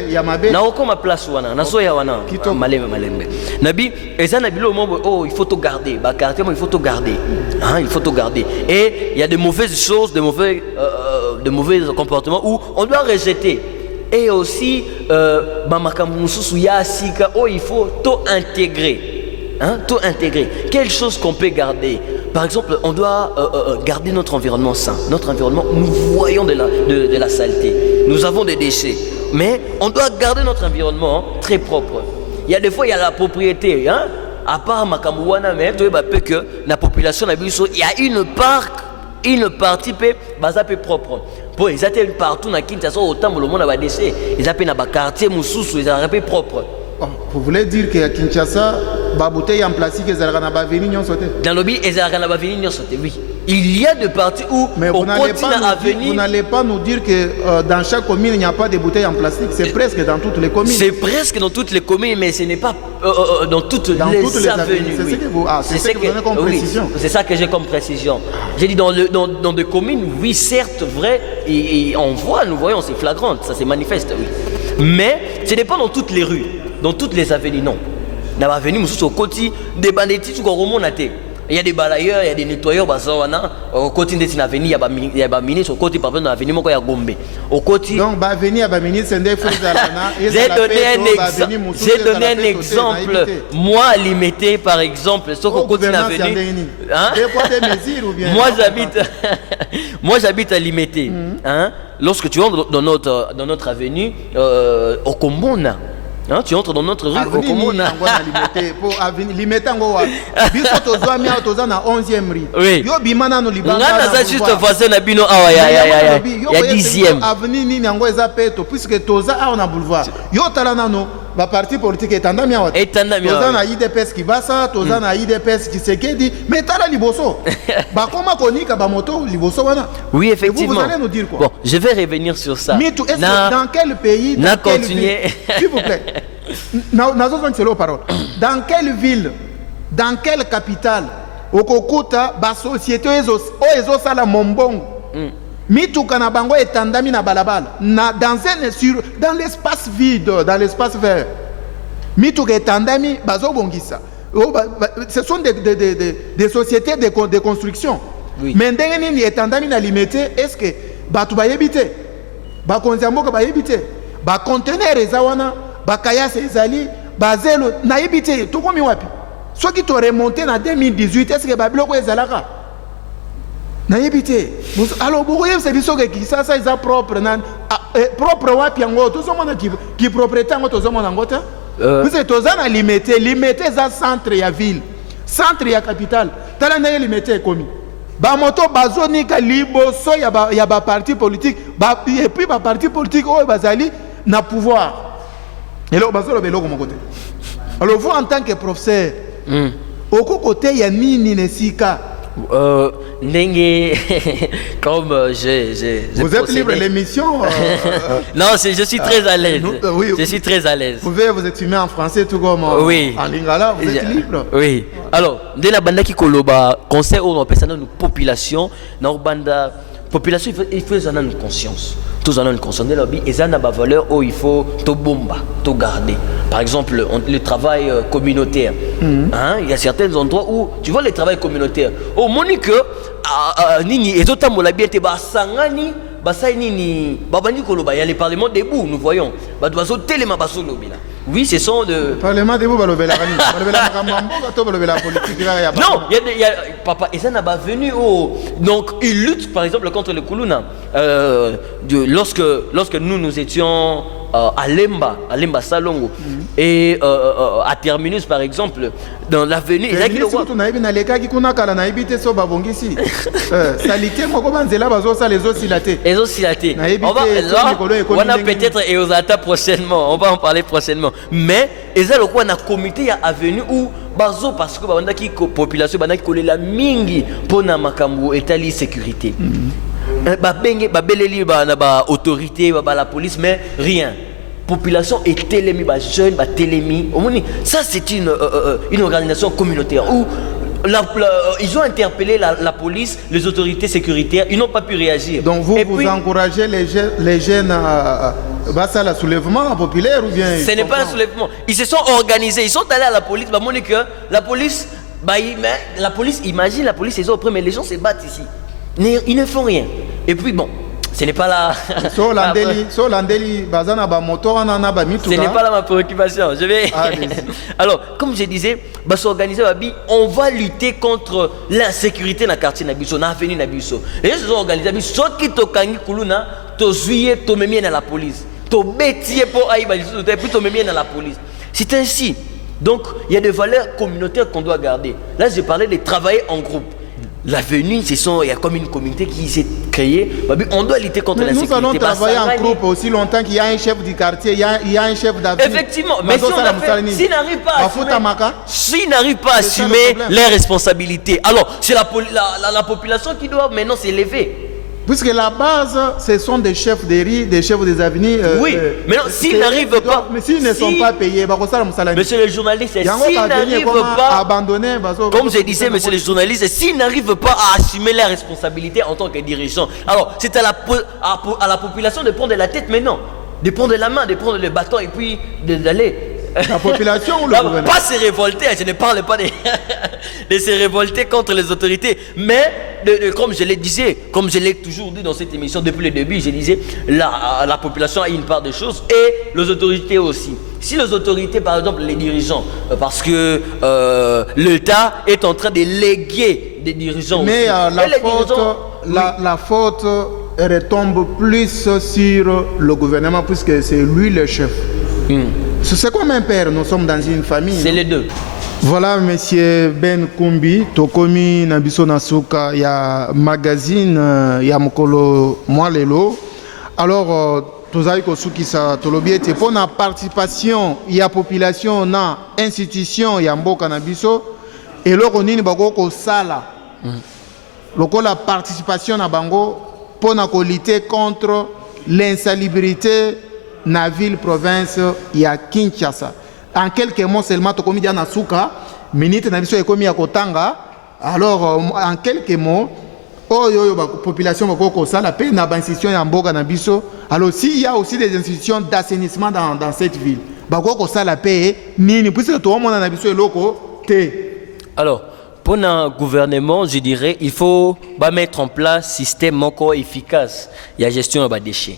il y a mabe. Na oko ma place wana, na so ya wana. Malembe. Nabi, ezana bilo oh il faut tout garder. Ba quartier il faut tout garder. Hein, il faut tout garder. Et il y a des mauvaises choses, des mauvais comportements où on doit rejeter. Et aussi, il faut tout intégrer. Hein? Tout intégrer. Quelle chose qu'on peut garder? Par exemple, on doit garder notre environnement sain. Notre environnement, nous voyons de la saleté. Nous avons des déchets. Mais on doit garder notre environnement très propre. Il y a des fois, il y a la propriété. Hein? À part Makamouana, mais que la population, il y a une partie propre. Bon, ils étaient partout dans Kinshasa, autant le monde a des déchets. Ils étaient dans les quartiers, ils étaient propres. Vous voulez dire qu'à Kinshasa, les bouteilles en plastique, ils ont venir nous sauter? Dans le lobby, ils ont venir nous sauter, oui. Il y a des parties où vous n'allez pas nous dire que dans chaque commune, il n'y a pas de bouteilles en plastique. C'est presque dans toutes les communes. C'est presque dans toutes les communes, mais ce n'est pas dans toutes les avenues. C'est ce que vous donnez comme précision. C'est ça que j'ai comme précision. J'ai dit dans des communes, oui, certes, vrai, et nous voyons, c'est flagrant, ça se manifeste, oui. Mais ce n'est pas dans toutes les rues, dans toutes les avenues, non. Dans l'avenue, nous sommes au côté des bandettes, il y a des balayeurs, il y a des nettoyeurs, au côté de l'avenue, il y a des ministres, au côté de l'avenue, il y a Gombe. Donc, l'avenue, il y a des ministres, j'ai donné un exemple. Moi, à Limité, par exemple, sauf au côté de l'avenue. Moi, j'habite à Limité. Lorsque tu entres dans notre avenue, au Combona, hein, tu entres dans notre rue au Combona. Oui. Juste voisin Nabino, il y a 10e. Puisque Toza a un boulevard. Ba parti politique etandami awa. Toza na IDPS Kibasa, Toza na IDPS Kisekedi, mais tala liboso. Ba koma konika ba moto liboso wana. Oui, effectivement. Vous allez nous dire quoi? Bon, je vais revenir sur ça. Mais est-ce que dans quel pays, dans quelle ville, s'il vous plaît. Dans quelle ville, dans quelle capitale, okokuta ba société ezo sala mombongo. Mituka na bango etandami na balabala dans l'espace vide, dans l'espace vert. Mituka etandami bazobongisa. Ce sont des sociétés de construction. Oui. Mais ndenge nini etandami na limité, est-ce que batu bayebite? Ba konzamboka bayebite? Ba conteneur ezawana, ba kayase ezali, ba zelo na yebite, tokomi wapi? Soki to remonté na 2018, est-ce que ba biloko ezalaka? Alors, vous voyez, c'est que ça est propre. Propre, tout ce monde qui est propriétaire, tout ce monde vous êtes aux ans limité ça centre et ville, centre et capitale. T'as limité comme. Bamoto bazoni kaliboso y a ba parti politique, et puis ba parti politique oh bazali na pouvoir. Et là bazolo belo comme côté. Alors vous en tant que professeur, au côté y a nini nesika. Comme vous êtes libre de l'émission non, je suis très à l'aise. Oui, je suis très à l'aise. Vous pouvez vous exprimer en français tout comme en lingala, vous êtes libre. Oui. Alors, dès la banda qui koloba conseil aux personnes, nos populations, nos banda population il faut en avoir une conscience. Tous en ont une conscience de l'objet et ça n'a pas valeur où il faut tout bomba, tout garder. Par exemple, le travail communautaire. Hein, il y a certains endroits où tu vois le travail communautaire. Au Monique, nini et autant mon bien te basangani, basai nini, babani koloba, il y a les parlements debout, nous voyons. Badoiso téléma baso lobby là. Oui, ce sont de. Parlement debout, balobela rani, balobela makambo, bato balobela politique là. Non, il y a papa et ça n'a pas venu au. Donc ils luttent par exemple contre le Kuluna. Lorsque nous étions à Lemba Salongo et à Terminus par exemple dans l'avenue surtout na na leka ki kuna kala na ibite so babongisi salite moko banzela bazo sa les oscilatés on va peut-être et aux attaques prochainement on va en parler prochainement mais eza le quoi na comité ya avenue où bazo parce que banda ki population banda ki kolela mingi pona makambo etali sécurité babeleli ba autorité ba la police mais rien population est télémi ba jeune ba télémi ça c'est une organisation communautaire où ils ont interpellé la police, les autorités sécuritaires, ils n'ont pas pu réagir. Donc vous encouragez les jeunes à ça le soulèvement populaire ou bien ce n'est pas un soulèvement. Ils se sont organisés, ils sont allés à la police, la police, imagine la police, ils ont pris mais les gens se battent ici. Ils ne font rien. Et puis bon, ce n'est pas là. Ce n'est pas là ma préoccupation. Je vais. Alors, comme je disais, on va lutter contre l'insécurité dans le quartier Nabiso, dans l'avenue Nabiso. Et ils se sont organisés. Ceux qui ont gagné Kuluna, to juillet, to même dans la police. To bêtier pour aïe, puis to même dans la police. C'est ainsi. Donc, il y a des valeurs communautaires qu'on doit garder. Là, je parlais de travailler en groupe. L'avenue, il y a comme une communauté qui s'est créée. On doit lutter contre l'insécurité. Nous allons travailler en groupe aussi longtemps qu'il y a un chef du quartier, il y a un chef d'avenue. Effectivement, mais s'ils n'arrivent pas à assumer leurs responsabilités, alors c'est la population qui doit maintenant s'élever. Puisque la base, ce sont des chefs des riz, des chefs des avenues. Oui, mais non, s'ils n'arrivent pas. Mais s'ils ne sont pas payés, monsieur le journaliste, s'ils n'arrivent pas. Abandonner, comme je disais, monsieur le journaliste, s'ils n'arrivent pas à assumer leurs responsabilités en tant que dirigeants, alors c'est à la population de prendre la tête maintenant, de prendre la main, de prendre le bâton et puis d'aller. La population ou le gouvernement? Pas se révolter, je ne parle pas de se révolter contre les autorités, mais comme je le disais, comme je l'ai toujours dit dans cette émission depuis le début, je disais, la population a une part de choses et les autorités aussi. Si les autorités, par exemple les dirigeants, parce que l'État est en train de léguer des dirigeants mais aussi. La faute retombe plus sur le gouvernement puisque c'est lui le chef. C'est comme un père, nous sommes dans une famille. C'est les deux. Voilà, monsieur Ben Kumbi, Tokomi Nabiso Nasuka, il y a magazine, il y a Mokolo Mwalelo. Alors, tous les gens qui pour la participation, il y a population, il y a institution, il y a Mboka Nabiso. Et là, on a sala. La participation na bango pour lutter contre l'insalubrité dans la ville province il y a Kinshasa. En quelques mots seulement to komi dia na suka minute na biso ekomi ya kotanga. Alors en quelques mots la population bako sala pe na institution ya mboka na biso. Alors s'il y a aussi des institutions d'assainissement dans cette ville bako sala pe nini puisque to mona na biso eloko te. Alors pour un gouvernement, je dirais, il faut mettre en place un système encore efficace. Il y a gestion des déchets.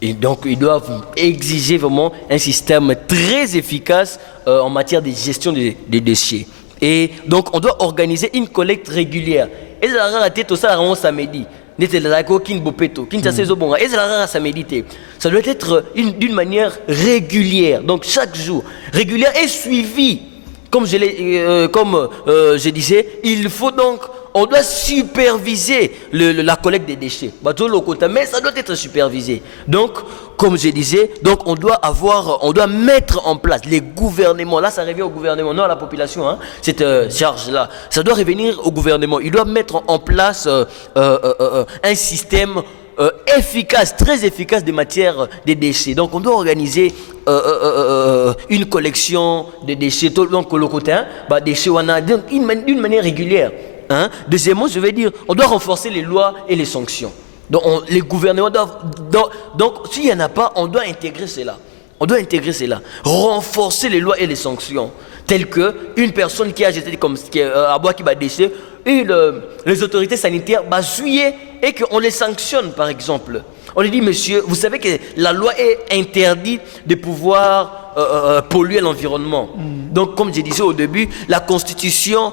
Et donc, ils doivent exiger vraiment un système très efficace en matière de gestion des déchets. Et donc, on doit organiser une collecte régulière. Et ça va rater tout ça samedi. Ça doit être d'une manière régulière. Donc, chaque jour, régulière et suivie. Comme je disais, il faut donc, on doit superviser la collecte des déchets. Mais ça doit être supervisé. Donc, comme je disais, donc on doit mettre en place les gouvernements. Là, ça revient au gouvernement, non à la population. Hein, cette charge-là, ça doit revenir au gouvernement. Il doit mettre en place un système efficace, très efficace de matière des déchets. Donc on doit organiser une collection de déchets, donc le côté déchets d'une manière régulière. Hein. Deuxièmement, je vais dire, on doit renforcer les lois et les sanctions. Donc les gouvernements doivent... Donc s'il n'y en a pas, on doit intégrer cela. On doit intégrer cela. Renforcer les lois et les sanctions. Telles que une personne qui a jeté comme à bois qui va décès, les autorités sanitaires suyer et qu'on les sanctionne par exemple. On lui dit, monsieur, vous savez que la loi est interdite de pouvoir polluer l'environnement. Donc, comme je disais au début, la Constitution,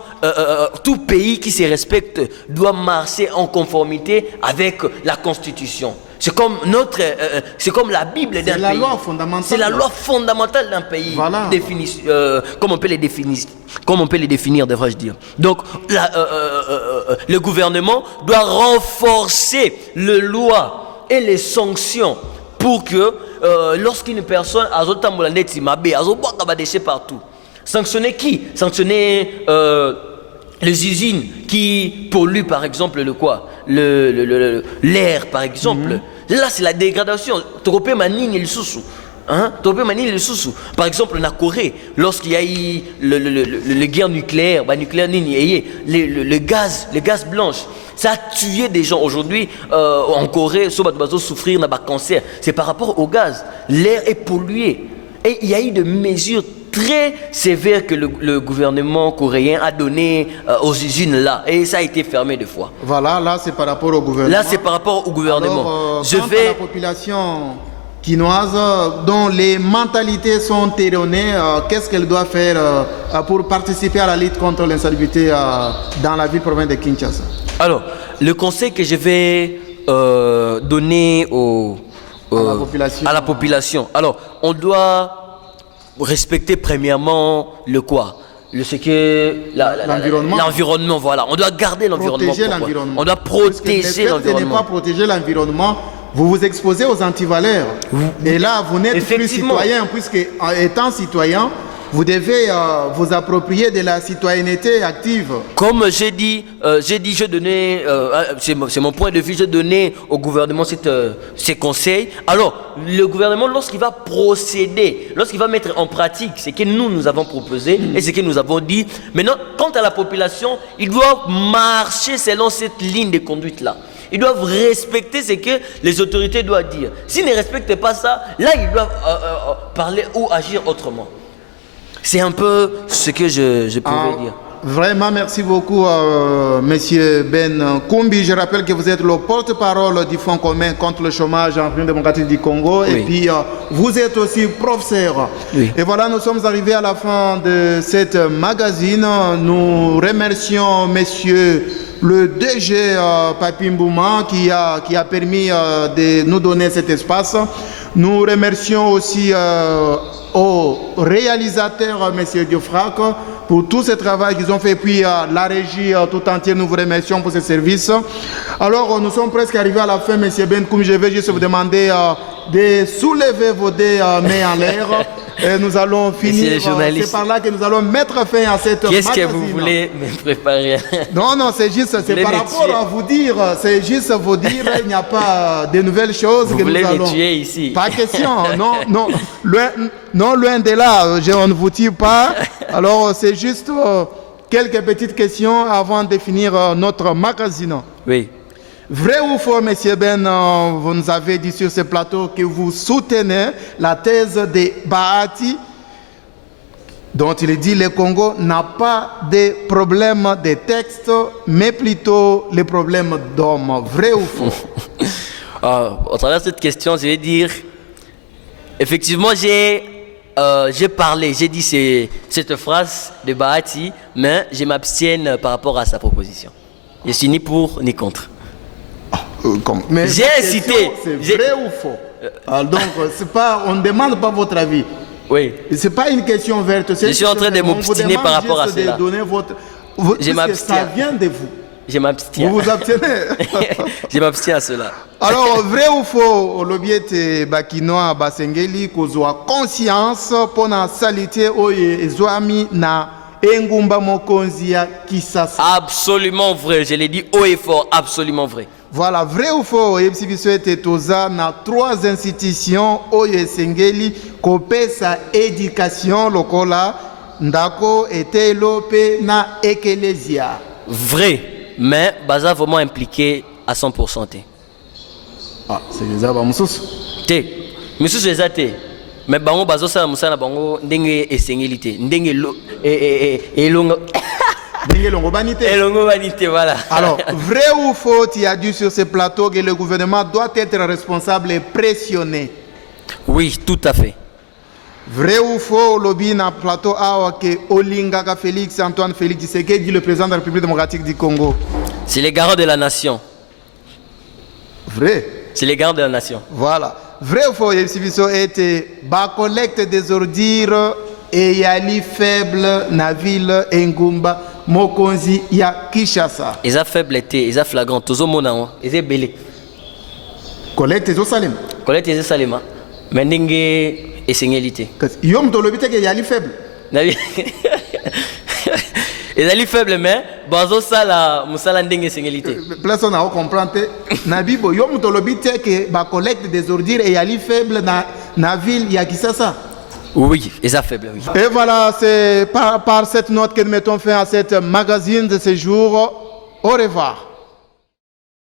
tout pays qui se respecte doit marcher en conformité avec la Constitution. C'est comme c'est comme la Bible d'un pays. C'est la loi fondamentale. C'est la loi fondamentale d'un pays. Voilà. Comme on peut les définir, devrais-je dire. Donc, le gouvernement doit renforcer les lois et les sanctions pour que lorsqu'une personne a déchet partout. Sanctionner qui? Sanctionner les usines qui polluent par exemple l'air par exemple. Là c'est la dégradation. Par exemple en Corée, lorsqu'il y a eu le guerre nucléaire, le gaz blanche, ça a tué des gens. Aujourd'hui en Corée, souffrir d'un cancer. C'est par rapport au gaz. L'air est pollué. Et il y a eu des mesures très sévères que le gouvernement coréen a donné aux usines là. Et ça a été fermé deux fois. Voilà, là c'est par rapport au gouvernement. Là c'est par rapport au gouvernement. Alors, quant à la population quinoise dont les mentalités sont erronées, qu'est-ce qu'elle doit faire pour participer à la lutte contre l'insalubrité dans la ville-province de Kinshasa? Alors, le conseil que je vais donner à la population. Alors, on doit respecter premièrement l'environnement. L'environnement, voilà. On doit garder l'environnement. On doit protéger l'environnement. De ne pas protéger l'environnement, vous vous exposez aux antivaleurs. Et là, vous n'êtes plus citoyen, puisque étant citoyen, vous devez vous approprier de la citoyenneté active. Comme j'ai dit, je donnais, c'est mon point de vue, je donnais au gouvernement ces conseils. Alors, le gouvernement, lorsqu'il va procéder, lorsqu'il va mettre en pratique ce que nous avons proposé et ce que nous avons dit, maintenant, quant à la population, ils doivent marcher selon cette ligne de conduite-là. Ils doivent respecter ce que les autorités doivent dire. S'ils ne respectent pas ça, là, ils doivent parler ou agir autrement. C'est un peu ce que je pouvais dire. Vraiment, merci beaucoup, Monsieur Ben Koumbi. Je rappelle que vous êtes le porte-parole du Fonds commun contre le chômage en République démocratique du Congo. Oui. Et puis, vous êtes aussi professeur. Oui. Et voilà, nous sommes arrivés à la fin de cette magazine. Nous remercions Monsieur le DG Papi Mbouma qui a permis de nous donner cet espace. Nous remercions aussi au réalisateur, M. Diofrac, pour tout ce travail qu'ils ont fait, puis la régie tout entière, nous vous remercions pour ce service. Alors, nous sommes presque arrivés à la fin, M. Ben, comme je vais juste vous demander de soulever vos deux mains en l'air. Et nous allons finir, c'est par là que nous allons mettre fin à cette magazine. Qu'est-ce que vous voulez me préparer? Non, c'est juste, c'est par rapport à vous dire, c'est juste vous dire, il n'y a pas de nouvelles choses vous que voulez nous allons... me tuer ici? Pas question, non, loin de là, on ne vous tire pas. Alors, c'est juste quelques petites questions avant de finir notre magazine. Oui. Vrai ou faux, M. Ben, vous nous avez dit sur ce plateau que vous soutenez la thèse de Bahati, dont il dit que le Congo n'a pas de problème de texte, mais plutôt les problèmes d'hommes. Vrai ou faux? Au travers de cette question, je vais dire, effectivement, j'ai parlé, j'ai dit cette phrase de Bahati, mais je m'abstiens par rapport à sa proposition. Je suis ni pour ni contre. J'ai incité. C'est vrai ou faux? Donc, on ne demande pas votre avis. Oui. Ce n'est pas une question verte. Je suis en train de m'obstiner par rapport à cela. Ça vient de vous. Je m'abstiens. Vous vous abstenez? Je m'abstiens à cela. Alors, vrai ou faux, l'objet bakinoa basengeli kozwa conscience pour la salité oyezoami na engumba mokonzi ya Kisasa. Absolument vrai. Je l'ai dit haut et fort. Absolument vrai. Voilà, vrai ou faux, toza na 3 institutions oyo esengeli kopesa éducation lokola ndako etelo pe na ecclesia. Vrai, mais baza vraiment impliqué à 100%. Ah, c'est déjà ba mususu. Te. Misusu eza te. Mais bango bazosala musala bango ndenge esengeli te. Ndenge elongo elongo banité, voilà. Alors, vrai ou faux, tu as dit sur ce plateau que le gouvernement doit être responsable et pressionné. Oui, tout à fait. Vrai ou faux, lobby na plateau awa que Olingaka Félix Antoine Félix Tshisekedi, le président de la République démocratique du Congo. C'est les garants de la nation. Vrai. C'est les garants de la nation. Voilà. Vrai ou faux, Yebisibiso était bas collecte des ordures et yali faible na ville Ngumba Mokonzi ya Kinshasa. Ils ont faible été, ils ont flagrant, tous au monde, ils ont belé. Collecte des Salem. Collecte ils ont salema. Mais n'engé esengélité. Yom tolobite que yali faible. Ils ont faible mais bazo sala musala n'engé esengélité. Place on a comprendre nabibo yom tolobite que ba collecte des ordures et yali faible na ville ya Kinshasa. Oui, ils ont faible, oui. Et voilà, c'est par cette note que nous mettons fin à cette magazine de ce jour. Au revoir.